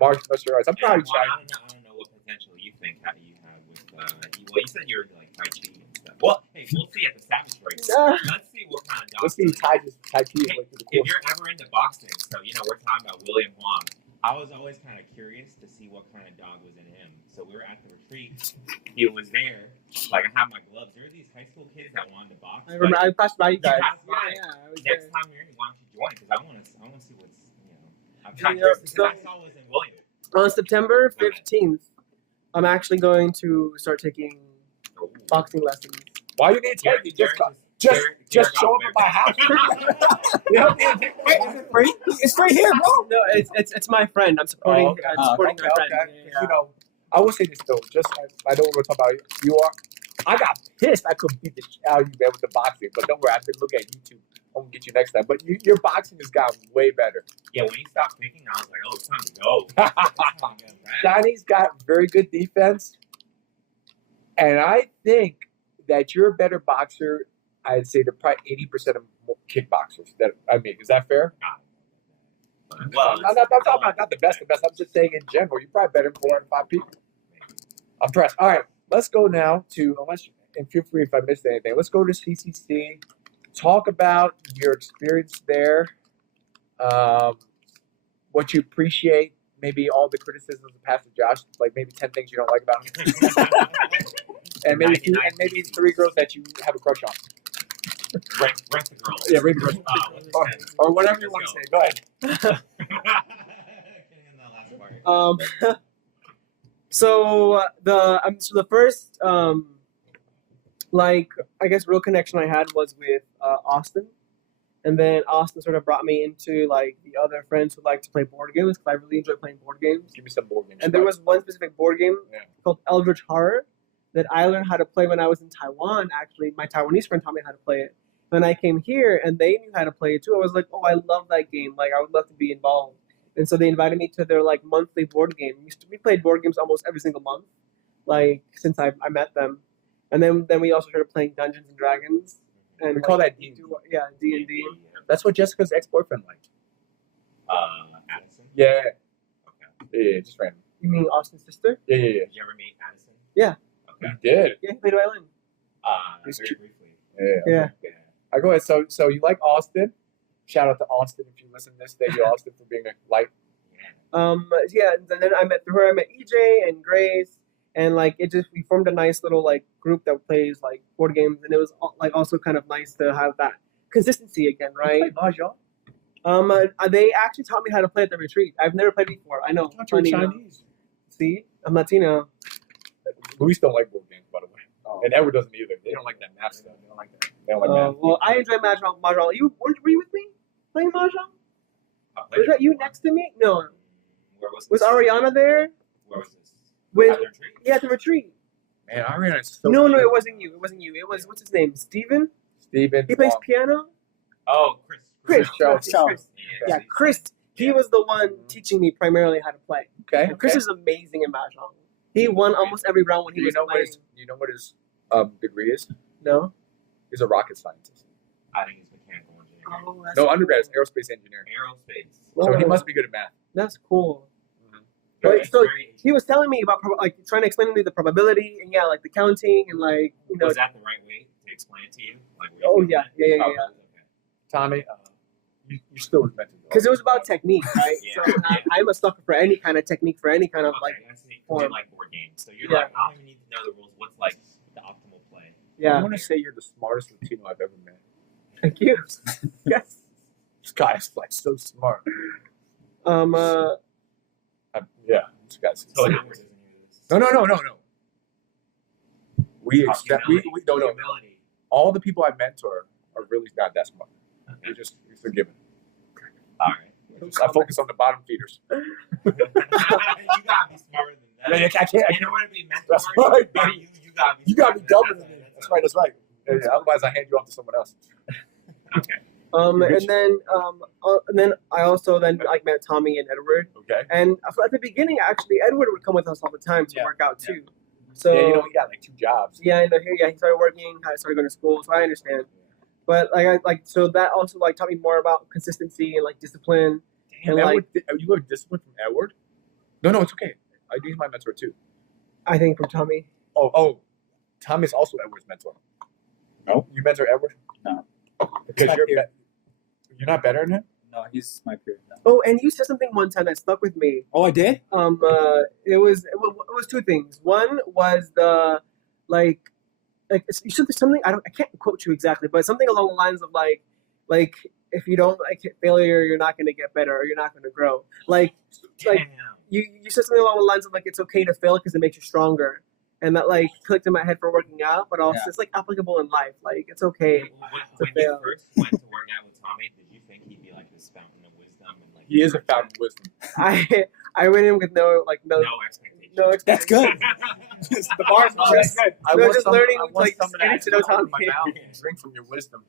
martial arts. I'm proud of you, I don't know what potential you think you have with. Well, you said you're into like Tai Chi and stuff. Well, hey, we'll see at the Savage race. Let's see what kind of dog. Let's see Tai Chi. Hey, if you're ever into boxing, so you know we're talking about William Juan. I was always kind of curious to see what kind of dog was in him. So we were at the retreat. He was there. Like I have my gloves. There were these high school kids that wanted to box. I remember I passed by you guys. passed by. I was Next there. time you're in, why don't you join? Because I want to see what's I'm trying Yeah, to because I saw was in William. On September 15th, I'm actually going to start taking boxing lessons. Why you need to take it? Just show up at my house. Wait, is it free? It's free here, bro. No, it's my friend. I'm supporting. Oh, okay. I'm supporting my friend. Yeah. You know, I will say this though. Just I know we're talking about you are. I got pissed. I could beat the shit out of you, man, with the boxing. But don't worry, I've been looking at YouTube. I'm gonna get you next time. But your boxing has gotten way better. Yeah, when you stopped kicking, I was like, oh, it's time to go. Johnny's got very good defense, and I think that you're a better boxer. I'd say they're probably 80% of kickboxers. Is that fair? Well, I'm not talking about not the best. I'm just saying in general, you're probably better than 4 out of 5 people. I'm impressed. All right, let's go now to and feel free if I missed anything. Let's go to CCC. Talk about your experience there. What you appreciate. Maybe all the criticisms of Pastor Josh, like maybe 10 things you don't like about him, and maybe 3 girls that you have a crush on. Rank the girls. Yeah, rank the girls. Or whatever you want to say. Go ahead. So the first like I guess real connection I had was with Austin, and then Austin sort of brought me into like the other friends who like to play board games because I really enjoy playing board games. Give me some board games. And there was one specific board game called Eldritch Horror that I learned how to play when I was in Taiwan. Actually, my Taiwanese friend taught me how to play it. When I came here and they knew how to play it too, I was like, oh, I love that game. Like, I would love to be involved. And so they invited me to their like monthly board game. We played board games almost every single month, like since I met them. And then we also started playing Dungeons and Dragons. And we call that D&D. Yeah, D&D. That's what Jessica's ex-boyfriend liked. Addison? Yeah. Okay. Yeah, just random. You mean Austin's sister? Yeah. Did you ever meet Addison? Yeah. Okay. You did. Yeah, he played violin. Very briefly. Yeah. All right, go ahead. So you like Austin? Shout out to Austin if you listen to this. Thank you, Austin, for being a light. Yeah, and then I met EJ and Grace, and like we formed a nice little like group that plays like board games, and it was like also kind of nice to have that consistency again, right? You play Mahjong? They actually taught me how to play at the retreat. I've never played before. I know. I thought you were Chinese. See, I'm Latino. Luis don't like board games, by the way. And Edward doesn't either. They don't like that math stuff. They don't like that. They don't like math. Well, I enjoy Mahjong. Were you with me playing Mahjong? Was that you next to me? No. Where was Was Ariana there? Where was this? At the retreat. Man, Ariana's so No, cute. it wasn't you. It was what's his name? Steven? Steven. He plays piano? Oh, Chris. Chris. Yeah, Chris. He was the one teaching me primarily how to play. Okay. And Chris is amazing in Mahjong. He won almost every round when he was playing. You know what his degree is? No? He's a rocket scientist. I think he's mechanical engineering. Oh, that's No, undergrad is aerospace engineering. Aerospace. So he Whoa. must be good at math. That's cool. Good. So he was telling me about like trying to explain to me the probability and like the counting and like Was that the right way to explain it to you? Like, Oh yeah. Okay. Tommy, you still was meant to go. Because it was about technique, right? Yeah. So I'm a sucker for any kind of technique, for any kind of like. I see. You like board games, so you're Yeah. like, I don't even need to know the rules. What's like the optimal play? I Yeah. want to say you're the smartest Latino I've ever met. Thank you. Yes. This guy's like so smart. Yeah, this guy's. So Edward doesn't hear this. No. We accept. We no. Humility. All the people I mentor are really not that smart. We're forgiven. All right. I focus on the bottom feeders. You gotta be smarter than that. I can't. In order to be mentored That's right, by buddy. you gotta be dumber smarter than me. that. That's right. Yeah, otherwise, I hand you off to someone else. Okay. And then I also then like met Tommy and Edward. Okay. And at the beginning, actually, Edward would come with us all the time to Yeah. work out too. So Yeah, he got like 2 jobs. yeah, and he started working. I started going to school, so I understand. But so that also like taught me more about consistency and like discipline. Damn, And, Edward, you learned discipline from Edward? No, it's okay. He's my mentor too. I think from Tommy. Oh, Tom is also Edward's mentor. No. You mentor Edward? No. Because Not you're here. you're not better than him? No, he's my peer. No. Oh, and you said something one time that stuck with me. Oh, I did? It was 2 things. One was the like you said something I can't quote you exactly, but something along the lines of like if you don't like hit failure, you're not going to get better or you're not going to grow. Like Damn. you said something along the lines of like it's okay to fail because it makes you stronger, and that like clicked in my head for working out, but also Yeah. it's like applicable in life. Like it's okay. When you first went to work out with Tommy, did you think he'd be like this fountain of wisdom and like? He is a fountain of wisdom. I went in with no expectations. no That's good. The bar's not Just- good. I no, want just some, learning, I want like, some of getting that to know in Tom my Hanks. mouth and drink from your wisdom.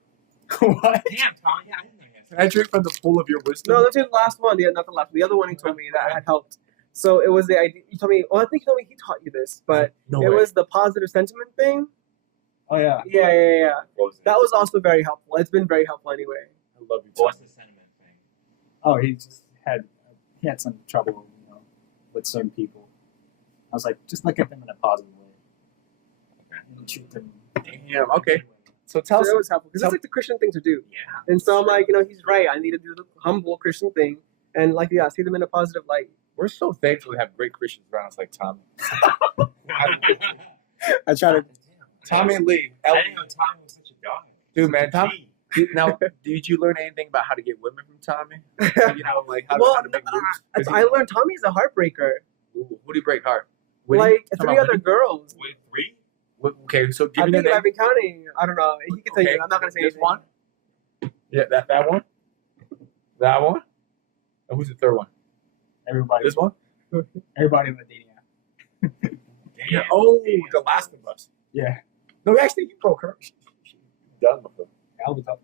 Damn, What? Tommy, yeah, I didn't know you had Can I drink from the pool of your wisdom? No, that's the last one. Not the last. The other one he told me that had helped. So it was the idea. You told me. Well, I think he told me he taught you this, but No it way. was the positive sentiment thing. Oh, yeah. Yeah. What was it? That was also very helpful. It's been very helpful anyway. I love you, What's Tom. the sentiment thing? Oh, he had some trouble, with certain people. I was like, just look at them in a positive way. And treat them. Damn, okay. So tell So us. it was helpful because it's like the Christian thing to do. Yeah. And so I'm like, he's right. I need to do the humble Christian thing and see them in a positive light. We're so thankful to have great Christians around us like Tommy. I try to. Tommy and Lee. I didn't know Tommy was such a dog. Dude, man, Such a Tommy. Now, did you learn anything about how to get women from Tommy? Like how Well, to make moves? I learned Tommy's a heartbreaker. Who do you break heart? Winnie? Like Talking 3 about other Winnie? girls. Wait, 3? Okay, so I give me think the name. I've been counting. I don't know. He can tell you. I'm not gonna say There's anything. one. Yeah, that one. That one. And who's the third one? Everybody. This one. Everybody in the dating app. Yeah. Oh, The Last of Us. Yeah. No, actually, you broke her. She's done with her.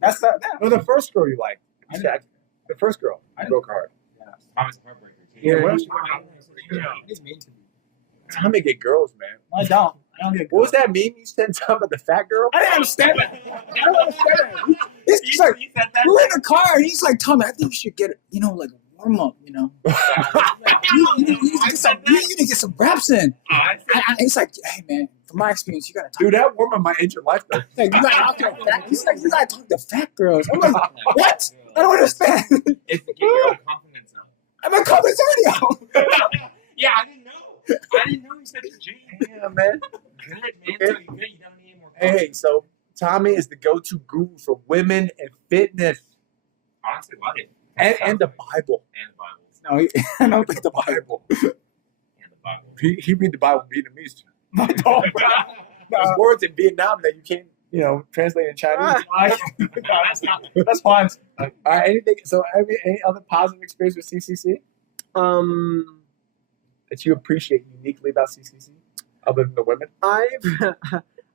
That's that. No, the first girl you liked. You said the first girl. I broke her heart. Tommy's a heartbreaker, too. Yeah, what else he- you want? He's mean to me. Tommy get girls, man. I don't get. What was that meme you sent Tom about the fat girl? I didn't understand it. I don't understand it. He's like, You said that? we're in the car, and he's like, Tommy, I think you should get, like a warm up, You need to get some reps in. And he's like, hey man, from my experience, you gotta talk. Dude, that woman might end your life, though. Like, you gotta talk to fat. He's like, you gotta talk to fat girls. I'm like, what? I don't understand. It's to get your own confidence up. I'm a comments already out. Yeah, I didn't know. I didn't know he said the G. Yeah, man. Good, man. So you good. You don't need any more Hey, confidence. so Tommy is the go-to guru for women and fitness Honestly, life. and the Bible. And the Bible. No, I don't think the Bible. And the Bible. He read the Bible in Vietnamese. I don't. There's words in Vietnam that you can't, translate in Chinese. That's fine. All right, anything? So, any other positive experience with CCC that you appreciate uniquely about CCC, other than the women?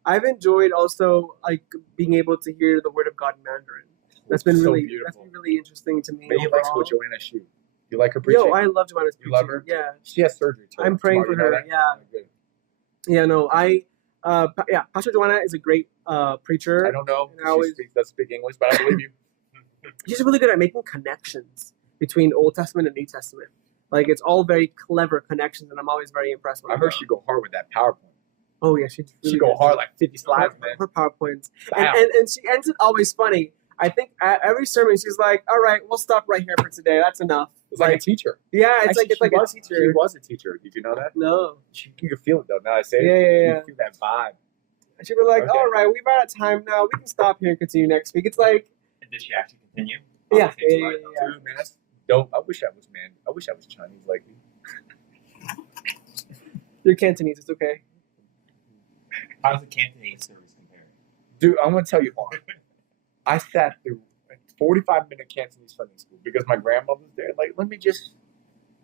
I've enjoyed also like being able to hear the word of God in Mandarin. That's been So really beautiful. interesting to me. He likes overall. what Joanna shoot. You like her preaching? Yo, I love Joanna's You love preaching. her? Yeah, She has surgery. I'm praying for tomorrow, her. you know that? Yeah, Good. yeah. No, Pastor Joanna is a great preacher. I don't know. And I always- She doesn't speak English, but I believe you. She's really good at making connections between Old Testament and New Testament. Like it's all very clever connections, and I'm always very impressed with I her. heard she go hard with that PowerPoint. Oh yeah, she She go hard like 50 slides, man. her PowerPoints, Wow. and she ends it always funny. I think at every sermon she's like, "All right, we'll stop right here for today. That's enough." It's like a teacher. Yeah, it's Actually, like a She teacher. was a teacher. Did you know that? No. You can feel it though. Now I say it. Yeah. You feel that vibe. And she'd be like, Okay. all right, we've run out of time now. We can stop here and continue next week. It's like, Did she actually continue? yeah, On the same yeah, slide? yeah. Dude, man, that's dope. I wish I was Chinese like you. You're Cantonese. It's okay. How's the Cantonese service compare? Dude, I'm gonna tell you, Juan. I sat through a 45-minute Cantonese Sunday school because my grandmother was there. Like,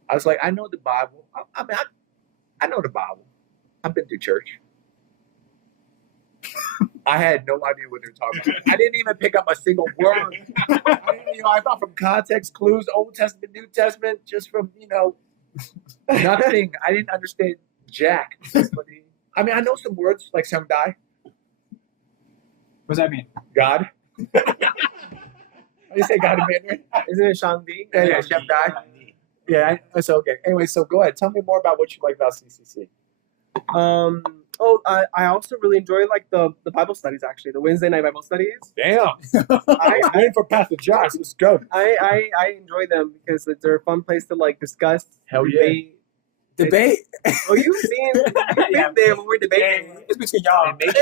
I was like, I know the Bible. I know the Bible. I've been to church. I had no idea what they were talking about. I didn't even pick up a single word. I thought from context clues, Old Testament, New Testament, just from nothing. I didn't understand jack. I mean, I know some words like Samdai, What does that mean? God. How do you say God in Mandarin? Isn't it Shangdi? Yeah, Samdai. Yeah, that's okay. Anyway, so go ahead. Tell me more about what you like about CCC. I also really enjoy like the Bible studies, actually, the Wednesday night Bible studies. Damn. I'm waiting for Pastor Josh. Let's go. I enjoy them because they're a fun place to like discuss. Hell yeah. debate. Debate. Oh, you've been there when we're debating. It's between y'all. And make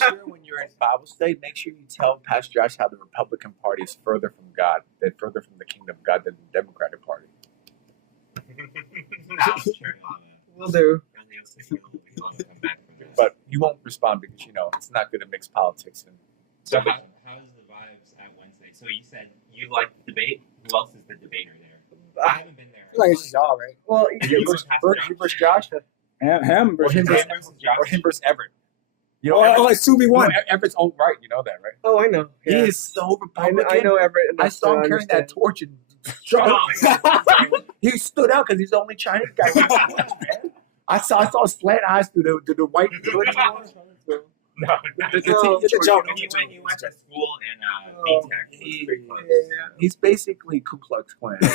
sure when you're in Bible study, make sure you tell Pastor Josh how the Republican Party is further from God, than further from the kingdom of God than the Democratic Party. I'll share on that. Will do. And he'll say he'll come back from this. But you won't respond because it's not good to mix politics and. So how's the vibes at Wednesday? So you said you like the debate. Who else is the debater there? I haven't been there. I feel like it's just y'all, right? Well, You versus Josh, Him or him versus versus Everett. it's 2v1. Everett's old right. You know that, right? oh, I know. He Yeah. is so I Republican. know Everett. and I that's- saw him carrying that understand. torch and he stood out because he's the only Chinese guy. with a torch, man. I saw slant eyes through the white. No, The joke. He went to school in Oh. BTEC. He's basically Ku Klux Klan. He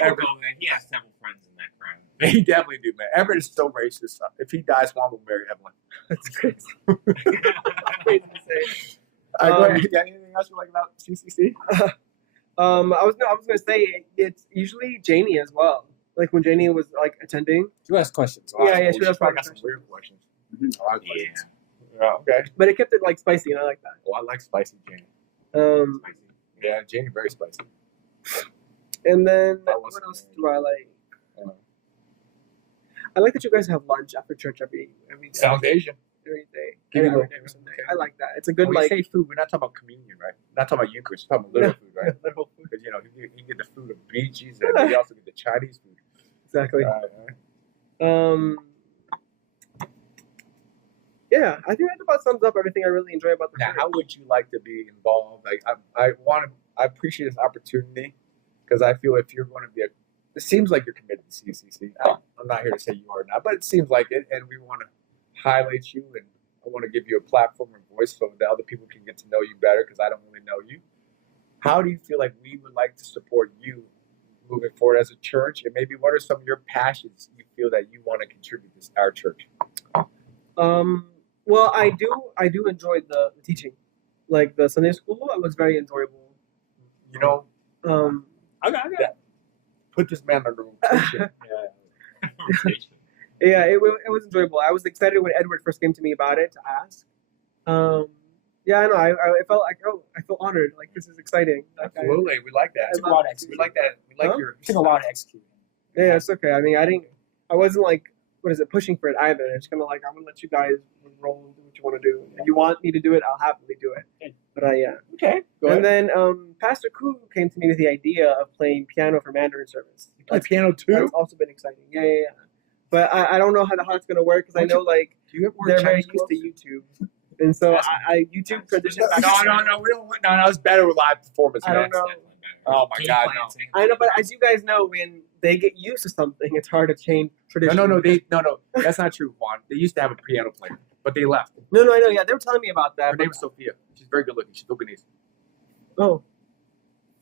could go there. He has several friends in that crowd. He definitely do, man. Everett is so racist. If he dies, Juan will marry Evelyn. That's crazy. Crazy to say. Go ahead. You got anything else you like about CCC? I was gonna say it's usually Janie as well. Like when Janie was like attending, You ask questions. Yeah, she she does probably probably got some weird questions. Mhm. A lot of Yeah. questions. Yeah, okay. but it kept it like spicy, and I like that. Well, I like spicy Janie. Spicy. Yeah, Janie very spicy. And then That what was- else do I like? Uh, I like that you guys have lunch after church every day. Sounds Asian. Every day. Give me a Every little- day or something. I like that. It's a good When we like say food, we're not talking about communion, right? We're not talking about Eucharist. We're talking about literal food, right? little food. Because you get the food of beaches, and you also get the Chinese food. Exactly. Alright. Yeah, I think that about sums up everything I really enjoy about the Now, church. how would you like to be involved? Like, I appreciate this opportunity because I feel if you're going to be it seems like you're committed to CCC. I'm not here to say you are not, but it seems like it, and we want to highlight you, and I want to give you a platform and voice so that other people can get to know you better because I don't really know you. How do you feel like we would like to support you moving forward as a church, and maybe what are some of your passions you feel that you want to contribute to our church? Well, I do enjoy the teaching, like the Sunday school. It was very enjoyable. You know, I got put this man under rotation. Rotation. Yeah, it was enjoyable. I was excited when Edward first came to me about it to ask. Yeah, I know. I felt like I feel honored. Like this is exciting. Like, Absolutely, we like that. I Took a while to We execute. like that. We like Huh? your. Took a while to execute. Yeah, it's okay. I mean, I wasn't like, pushing for it either. It's kind of like I'm gonna let you guys roll and do what you want to do. If you want me to do it, I'll happily do it. But Okay. Go and ahead. then Pastor Koo came to me with the idea of playing piano for Mandarin service. Play piano too. That's also been exciting. Yeah. But I don't know how it's gonna work because I know like Do you have more they're very Chinese used to YouTube, and so I YouTube transitioned back. No, we don't. No, it's better with live performance. I Man. don't know. Oh my God, no. I know, but as you guys know, when they get used to something, it's hard to change tradition. No. That's not true, Juan. They used to have a piano player, but they left. No, I know. Yeah, they were telling me about that. Her name is Sophia. She's very good looking. She's Filipinese. Oh,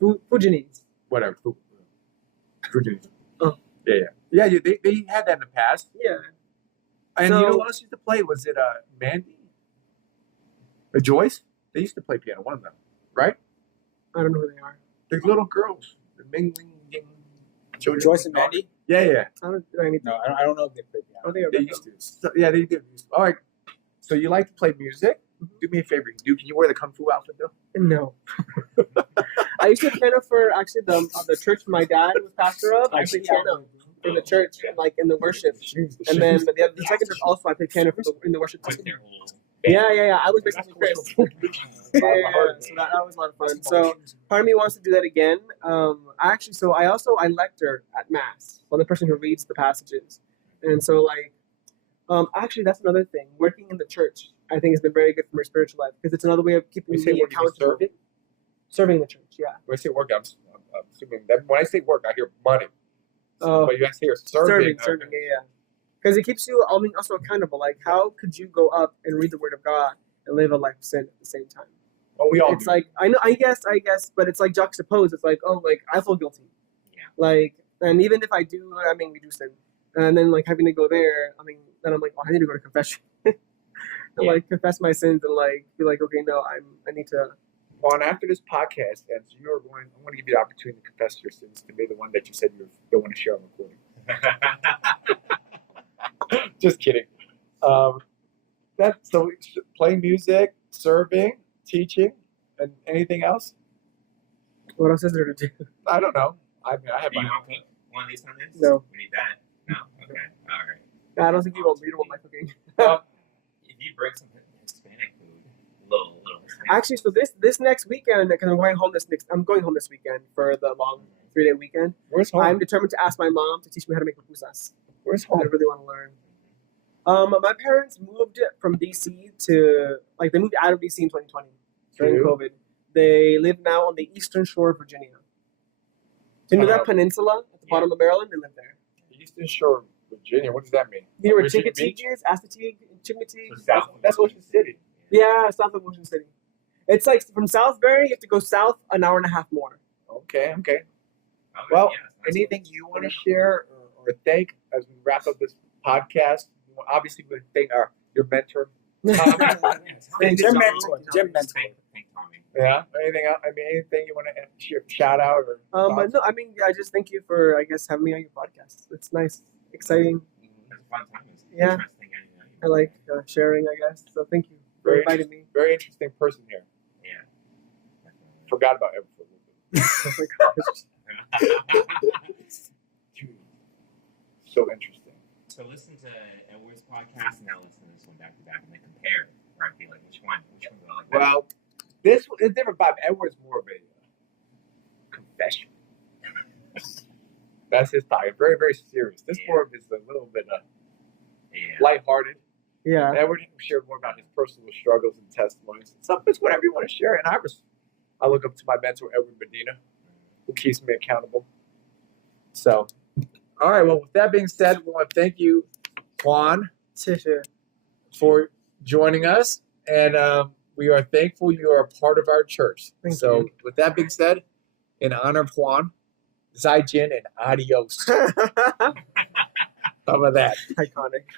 Fujinese. Whatever. Filipinese. Oh. Yeah. They had that in the past. Yeah. And So- you know what else used to play? Was it Mandy? Joyce? They used to play piano. One of them, right? I don't know who they are. The little girls. The Ming Ling Ying children. Joyce and Mandy? Yeah. I don't know anything. No, I don't know if they play piano. I don't think I've They read used to. So, yeah, they did. All right. So you like to play music? Do me a favor. Can you wear the kung fu outfit though? No. I used to play piano for actually the church my dad was pastor of. I played piano in the church, like in the worship. And then the second church also, I played piano in the worship With team. their whole Yeah. I was basically Chris. So that was a lot of fun. So part of me wants to do that again. I lecture at Mass. I'm the person who reads the passages. And so actually that's another thing. Working in the church, I think has been very good for my spiritual life because it's another way of keeping me accountable. Serving the church, yeah. When I say work, I'm assuming that when I say work, I hear money. Oh, But you guys hear serving. serving, yeah. Because it keeps you, also accountable. Like, how could you go up and read the Word of God and live a life of sin at the same time? Well, we all It's do. like I guess, but it's like juxtaposed. It's like, I feel guilty. Yeah. And even if I do, we do sin, and then having to go there, then I'm like, I need to go to confession, and confess my sins and be like, okay, no, I need to. Juan, after this podcast ends, I'm going to give you the opportunity to confess your sins to me, the one that you said you don't want to share on recording. Just kidding. So playing music, serving, teaching, and anything else? What else is there to do? I don't know. I have Do you want to cook one of these Sundays? No. We need that. No? Okay. All right. I don't think you want my cooking. If you bring some Hispanic food, little Hispanic Actually, so this next weekend, because I'm going home this weekend for the long 3-day weekend. Where's home? I'm determined to ask my mom to teach me how to make pupusas. Where's I home? really want to learn. My parents moved from DC to they moved out of DC in 2020 during True. COVID. They live now on the eastern shore of Virginia. Do you know that peninsula at the bottom of Maryland? They live there. Eastern Shore, Virginia. What does that mean? You know where Virginia Chincoteague Beach? is? Assateague, Chincoteague. So south of That's Ocean City. Yeah, south of Ocean City. It's from Southbury, you have to go south an hour and a half more. Okay. Okay, Well, yeah, that's anything you want to share or thank as we wrap up this podcast? Obviously, we thank your mentor. Tommy. Gym mentor. Thank Tommy. Yeah. Anything else? Anything you want to shout out or? thoughts? No, I just thank you for having me on your podcast. It's nice, exciting. It's a fun time. It's Yeah. interesting. I like sharing, I guess. So thank you for Very inviting me. Very interesting person here. Yeah. Forgot about everything. Oh my gosh. So interesting. So listen to Edward's podcast and now listen to this one back to back and then compare. Right? Be like, which one do I like better? Well, this is different. Bob Edwards more of a confession. That's his style. Very, very serious. This more of is a little bit lighthearted. Yeah. Edward shared more about his personal struggles and testimonies. It's whatever you want to share. And I look up to my mentor, Edward Medina, who keeps me accountable. So, all right. Well, with that being said, we want to thank you, Juan, for joining us. And we are thankful you are a part of our church. Thank so, you. with that being said, in honor of Juan, Zai Jin and adios. How about that? Iconic.